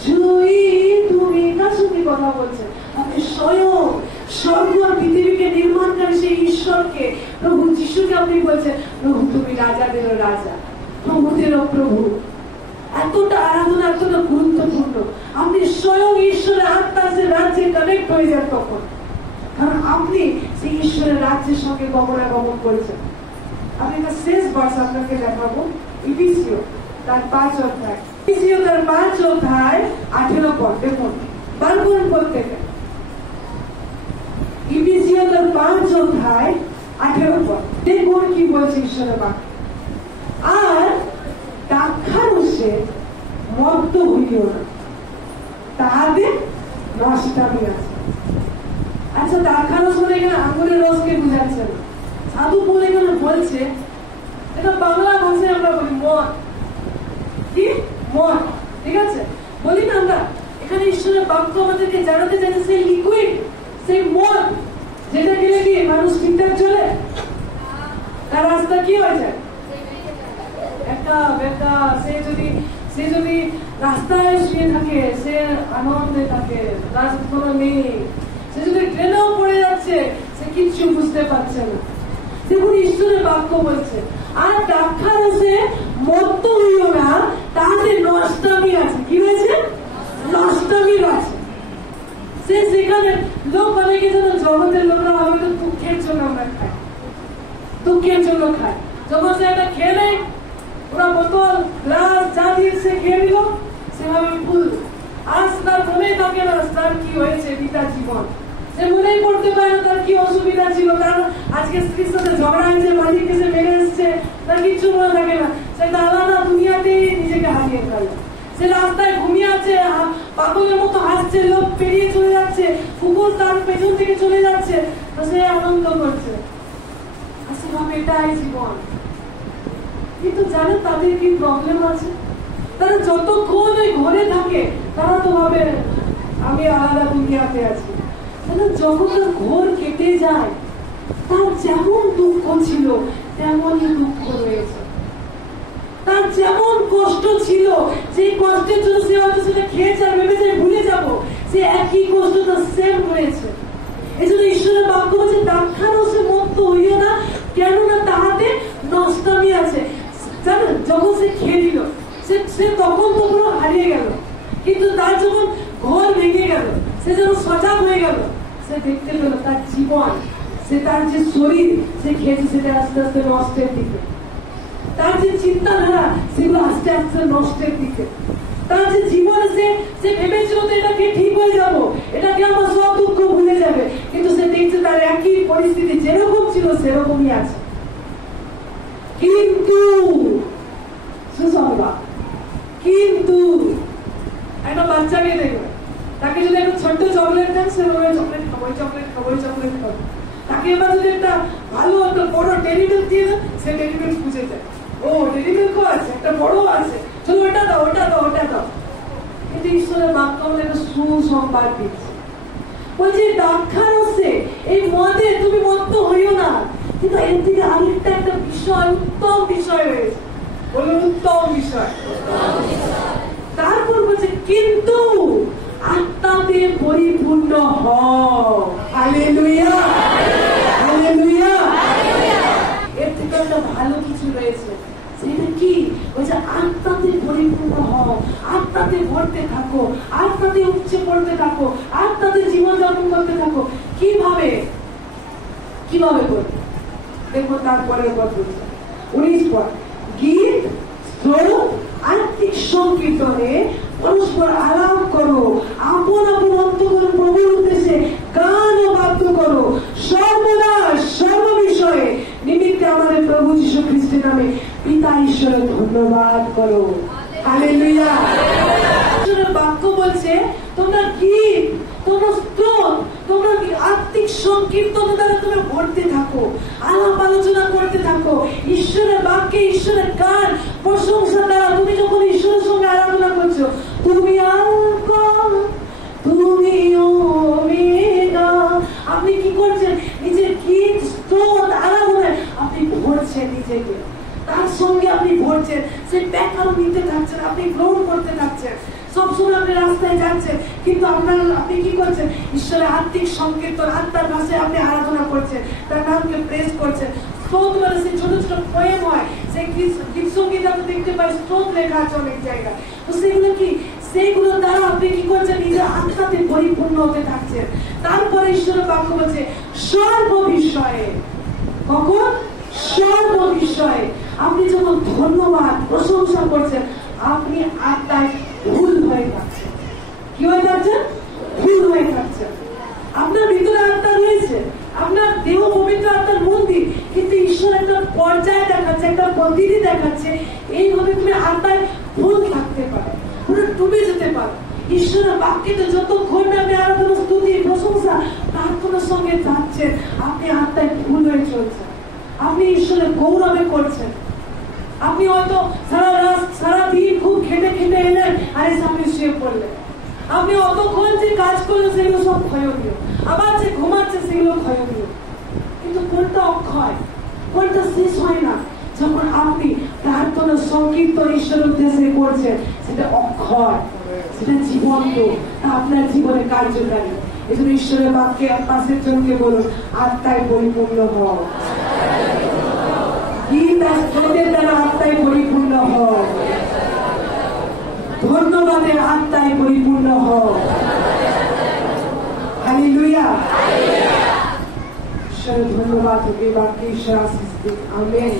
জয়ী তুমি। কার সাথে কথা বলছেন? আপনি স্বয়ং স্বর্গ আর পৃথিবীকে নির্মাণকারী সেই ঈশ্বরকে, প্রভু যিশুকে আপনি বলছেন প্রভু তুমি রাজাদেরও রাজা, প্রভুদেরও প্রভু। এতটা আরাধনা এতটা গুরুত্বপূর্ণ। আপনি স্বয়ং ঈশ্বরের আত্মার যে রাজ্যে কানেক্ট হয়ে যান তখন, কারণ আপনি সেই ঈশ্বরের রাজ্যের সঙ্গে গমনাগমন করেছেন। আমি একটা শেষ ভার্স আপনাকে দেখাবো, ইফিসিও তার 5 অধ্যায়, ইফিসিও তার 5 অধ্যায় 18 পদ। দেখুন বার করুন প্রত্যেকে, ইফিসিও তার 5 অধ্যায় 18 পদ। দেখুন কি বলছে ঈশ্বরের বাক্য। আর দ্রাক্ষারসে মত্ত হইও না, তাহাদের নষ্টামি আছে। আচ্ছা দ্রাক্ষারস বলে এখানে আঙুরের রসকে বুঝাচ্ছে না, সাধু বলে এখানে বলছে, এটা বাংলা ভাষায় আমরা বলি মদ। কি মদ? ঠিক আছে, বলি না আমরা। এখানে ঈশ্বরের বাক্য আমাদেরকে জানাতে চাইছে সেই লিকুইড, সেই মদ যেটা গেলে কি মানুষ ঠিকঠাক চলে, তার রাস্তা কি হয়ে যায় একটা বেটা। সে যদি রাস্তায় শুয়ে থাকে, সে আনন্দে থাকে, তার কোনো নেই। সে যদি ট্রেনেও পড়ে যাচ্ছে, সে কিচ্ছু বুঝতে পারছে না। দেখুন ঈশ্বরের বাক্য বলছে আর দ্রাক্ষারসে মত্ত হইও না, তাদের নষ্টামি আছে। কি হয়েছে? নষ্টামি আছে। সে সেখানে লোক অনেকে যেন জগতের লোকরা হয়তো দুঃখের জন্য আমরা খাই, দুঃখের জন্য খাই। যখন সে একটা খেয়ে নেয়, ওরা বোতল গ্লাস যা দিয়ে সে খেয়ে নিল, সেভাবে ভুল। আজ তার মনেই থাকে না তার কি হয়েছে পিতা জীবন, সে মনেই করতে পারে না তার কি অসুবিধা ছিল, তার আজকে স্ত্রীর সাথে ঝগড়া হয়েছে, মালিককে সে মেরে এসছে, তার কিচ্ছু মনে থাকে না। সে আলাদা দুনিয়াতেই নিজেকে হারিয়ে ফেলে। সে রাস্তায় ঘুমিয়ে আছে, পাগলের মতো হাসছে, লোক পেরিয়ে চলে যাচ্ছে, কুকুর তার পেছন থেকে চলে যাচ্ছে, তো সে আনন্দ করছে। সে ভাবে এটাই জীবন। কিন্তু জানেন তাদের কি প্রবলেম আছে? তারা যতক্ষণ ওই ঘরে থাকে তারা তো ভাবে আমি আলাদা দুনিয়াতে আছি। যখন তার ঘর কেটে যায়, তার যেমন দুঃখ ছিল তেমনই দুঃখ রয়েছে। তার যেমন কষ্ট ছিল, সেই কষ্টের জন্য সে হয়তো সেটা খেয়েছে আর ভেবেছে ভুলে যাবো, সে একই কষ্ট তার সেম রয়েছে। এই জন্য ঈশ্বরের বাক্য বলছে দ্রাক্ষারসে মত্ত হইও না, কেননা তাহাতে নষ্টামি আছে। জানেন যখন সে খেয়ে দিল, সে তখন তো পুরো হারিয়ে গেল, কিন্তু তার যখন ঘর ভেঙে গেল, সে যখন সজাগ হয়ে গেল, সে দেখতে পেল তার জীবন, সে তার যে শরীর সে খেয়েছে সেটা আস্তে আস্তে নষ্টের দিকে, তার যে চিন্তাধারা সেগুলো আস্তে আস্তে নষ্টের দিকে, তার যে জীবনে সে ভেবেছিল তো এটাকে ঠিক হয়ে যাবো, এটাকে আমার সব দুঃখ ভুলে যাবে, কিন্তু সে দেখছে তার একই পরিস্থিতি যেরকম ছিল সেরকমই আছে। কিন্তু সুসংবাদ, কিন্তু একটা বাচ্চাকে দেখবে, তাকে যদি একটা ছোট্ট চকলেট দেন, সে বলবে চকলেট খাবো, চকলেট খাবো, চকলেট খাবো। তাকে এবার যদি একটা ভালো একটা বড় টেডি মিল্ক দিয়ে দেন, সে টেডি মিল্ক খুঁজে যায়, ও টেডি মিল্কও আছে, একটা বড় আছে, চলো ওটা দাও, ওটা দাও, ওটা দাও। কিন্তু ঈশ্বরের বাক্য আমাদের একটা সুসংবাদ দিচ্ছে, বলছে দ্রাক্ষারসে এই মদে তুমি মত্ত হইও না। কিন্তু এর থেকে আরেকটা একটা বিষয়, উত্তম বিষয় রয়েছে, বলুন উত্তম বিষয়। তারপর বলছে কিন্তু আত্মাতে পরিপূর্ণ হও। Hallelujah, hallelujah. এর থেকে একটা ভালো কিছু রয়েছে, সেটা কি? বলছে আত্মাতে পরিপূর্ণ হও, আত্মাতে ভরতে থাকো, আত্মাতে উপচে পড়তে থাকো, আত্মাতে জীবনযাপন করতে থাকো। কিভাবে কিভাবে করবে? দেখো তারপরের কথা বলছে 19 পদ, গীত স্তোত্র আত্মিক সংকীর্তনে পরস্পর আলাপ করো, আপন আপন অন্তরে প্রভুর উদ্দেশ্যে গান ও বাদ্য করো, সর্বদা সর্ব বিষয়ে নিমিত্তে আমাদের প্রভু যীশু খ্রিস্টের নামে পিতা ঈশ্বরের ধন্যবাদ করো। হালেলুয়া। ঈশ্বরের বাক্য বলছে তোমরা গীত, তোমরা স্তোত্র, তোমরা আত্মিক সংকীর্তন দ্বারা তোমরা ভরতে থাকো, আলাপ আলোচনা করতে থাকো, ঈশ্বর ঈশ্বরের বাক্যে, ঈশ্বরের গান, প্রশংসা দ্বারা তুমি যখন ঈশ্বরের সঙ্গে আরাধনা করছো, তুমি আলফা, তুমি ওমেগা, আপনি কি করছেন? নিজের গীত, স্তোত্র, আরাধনায় আপনি ভরছেন নিজেকে, তার সঙ্গে আপনি ভরছেন, সে ব্যাখ্যা নিতে থাকছেন, আপনি গ্রহণ করতে থাকছেন। সবসময় আপনি রাস্তায় যাচ্ছেন, কিন্তু আপনি কি করছেন? ঈশ্বরের আত্মিক সংকীর্তন, আত্মার ভাষায় আপনি আরাধনা করছেন, তার নামকে প্রেস করছেন। স্তোত্র মানে সেই ছোট ছোট পোয়েম হয়, সেই গীত সঙ্গীত আপনি দেখতে পাই, স্তোত্র লেখা আছে অনেক জায়গায়। তো সেগুলো কি? সেইগুলোর দ্বারা আপনি কি করছেন? নিজের আত্মাতে পরিপূর্ণ হতে থাকছেন। তারপরে ঈশ্বরের বাক্য বলছে সর্ব বিষয়ে, কখন? সর্ব বিষয়ে আপনি যখন ধন্যবাদ প্রশংসা করছেন, আপনি আত্মায় ভুল হয়ে থাকছেন। কি হয়ে যাচ্ছেন? ভুল হয়ে থাকছেন। আপনার ভিতরে আত্মা রয়েছে, আপনার দেহ পবিত্র আত্মার মন্দির, কিন্তু ঈশ্বর একটা পর্যায়ে দেখাচ্ছে, একটা মন্দিরই দেখাচ্ছে, এইভাবে তুমি আত্মায় ভুল থাকতে পারো, পুরো ডুবে যেতে পারো। ঈশ্বরের বাক্যে তো যতক্ষণ আপনি আরাধনা, স্তুতি, প্রশংসা, প্রার্থনার সঙ্গে যাচ্ছেন, আপনি আত্মায় ভুল হয়ে চলছেন, আপনি ঈশ্বরের গৌরবে করছেন। আপনি হয়তো সারাদিন খুব খেটে খেটে এলেন, আর এসে আপনি শুয়ে পড়লেন। আপনি অতক্ষণ যে কাজ করলেন সেগুলো সব ক্ষয়নীয়, আবার যে ঘুমাচ্ছে সেগুলো ক্ষয়নীয়, কিন্তু কোনটা অক্ষয়, কোনটা শেষ হয় না? যখন আপনি প্রার্থনা সংকীর্তন ঈশ্বরের উদ্দেশ্যে করছেন, সেটা অক্ষয়, সেটা জীবন্ত, তা আপনার জীবনে কার্যকারী। এই জন্য ঈশ্বরের বাক্যে পাশের জনকে বলুন, আত্মায় পরিপূর্ণ হও, গীত আর স্তোত্রের দ্বারা আত্মায় পরিপূর্ণ হও, ধন্যবাদের আত্মায় পরিপূর্ণ হও। হালেলুয়া। ঈশ্বরের ধন্যবাদ হোক, এই বাক্যে ঈশ্বর আশীষ দিন। আমেন।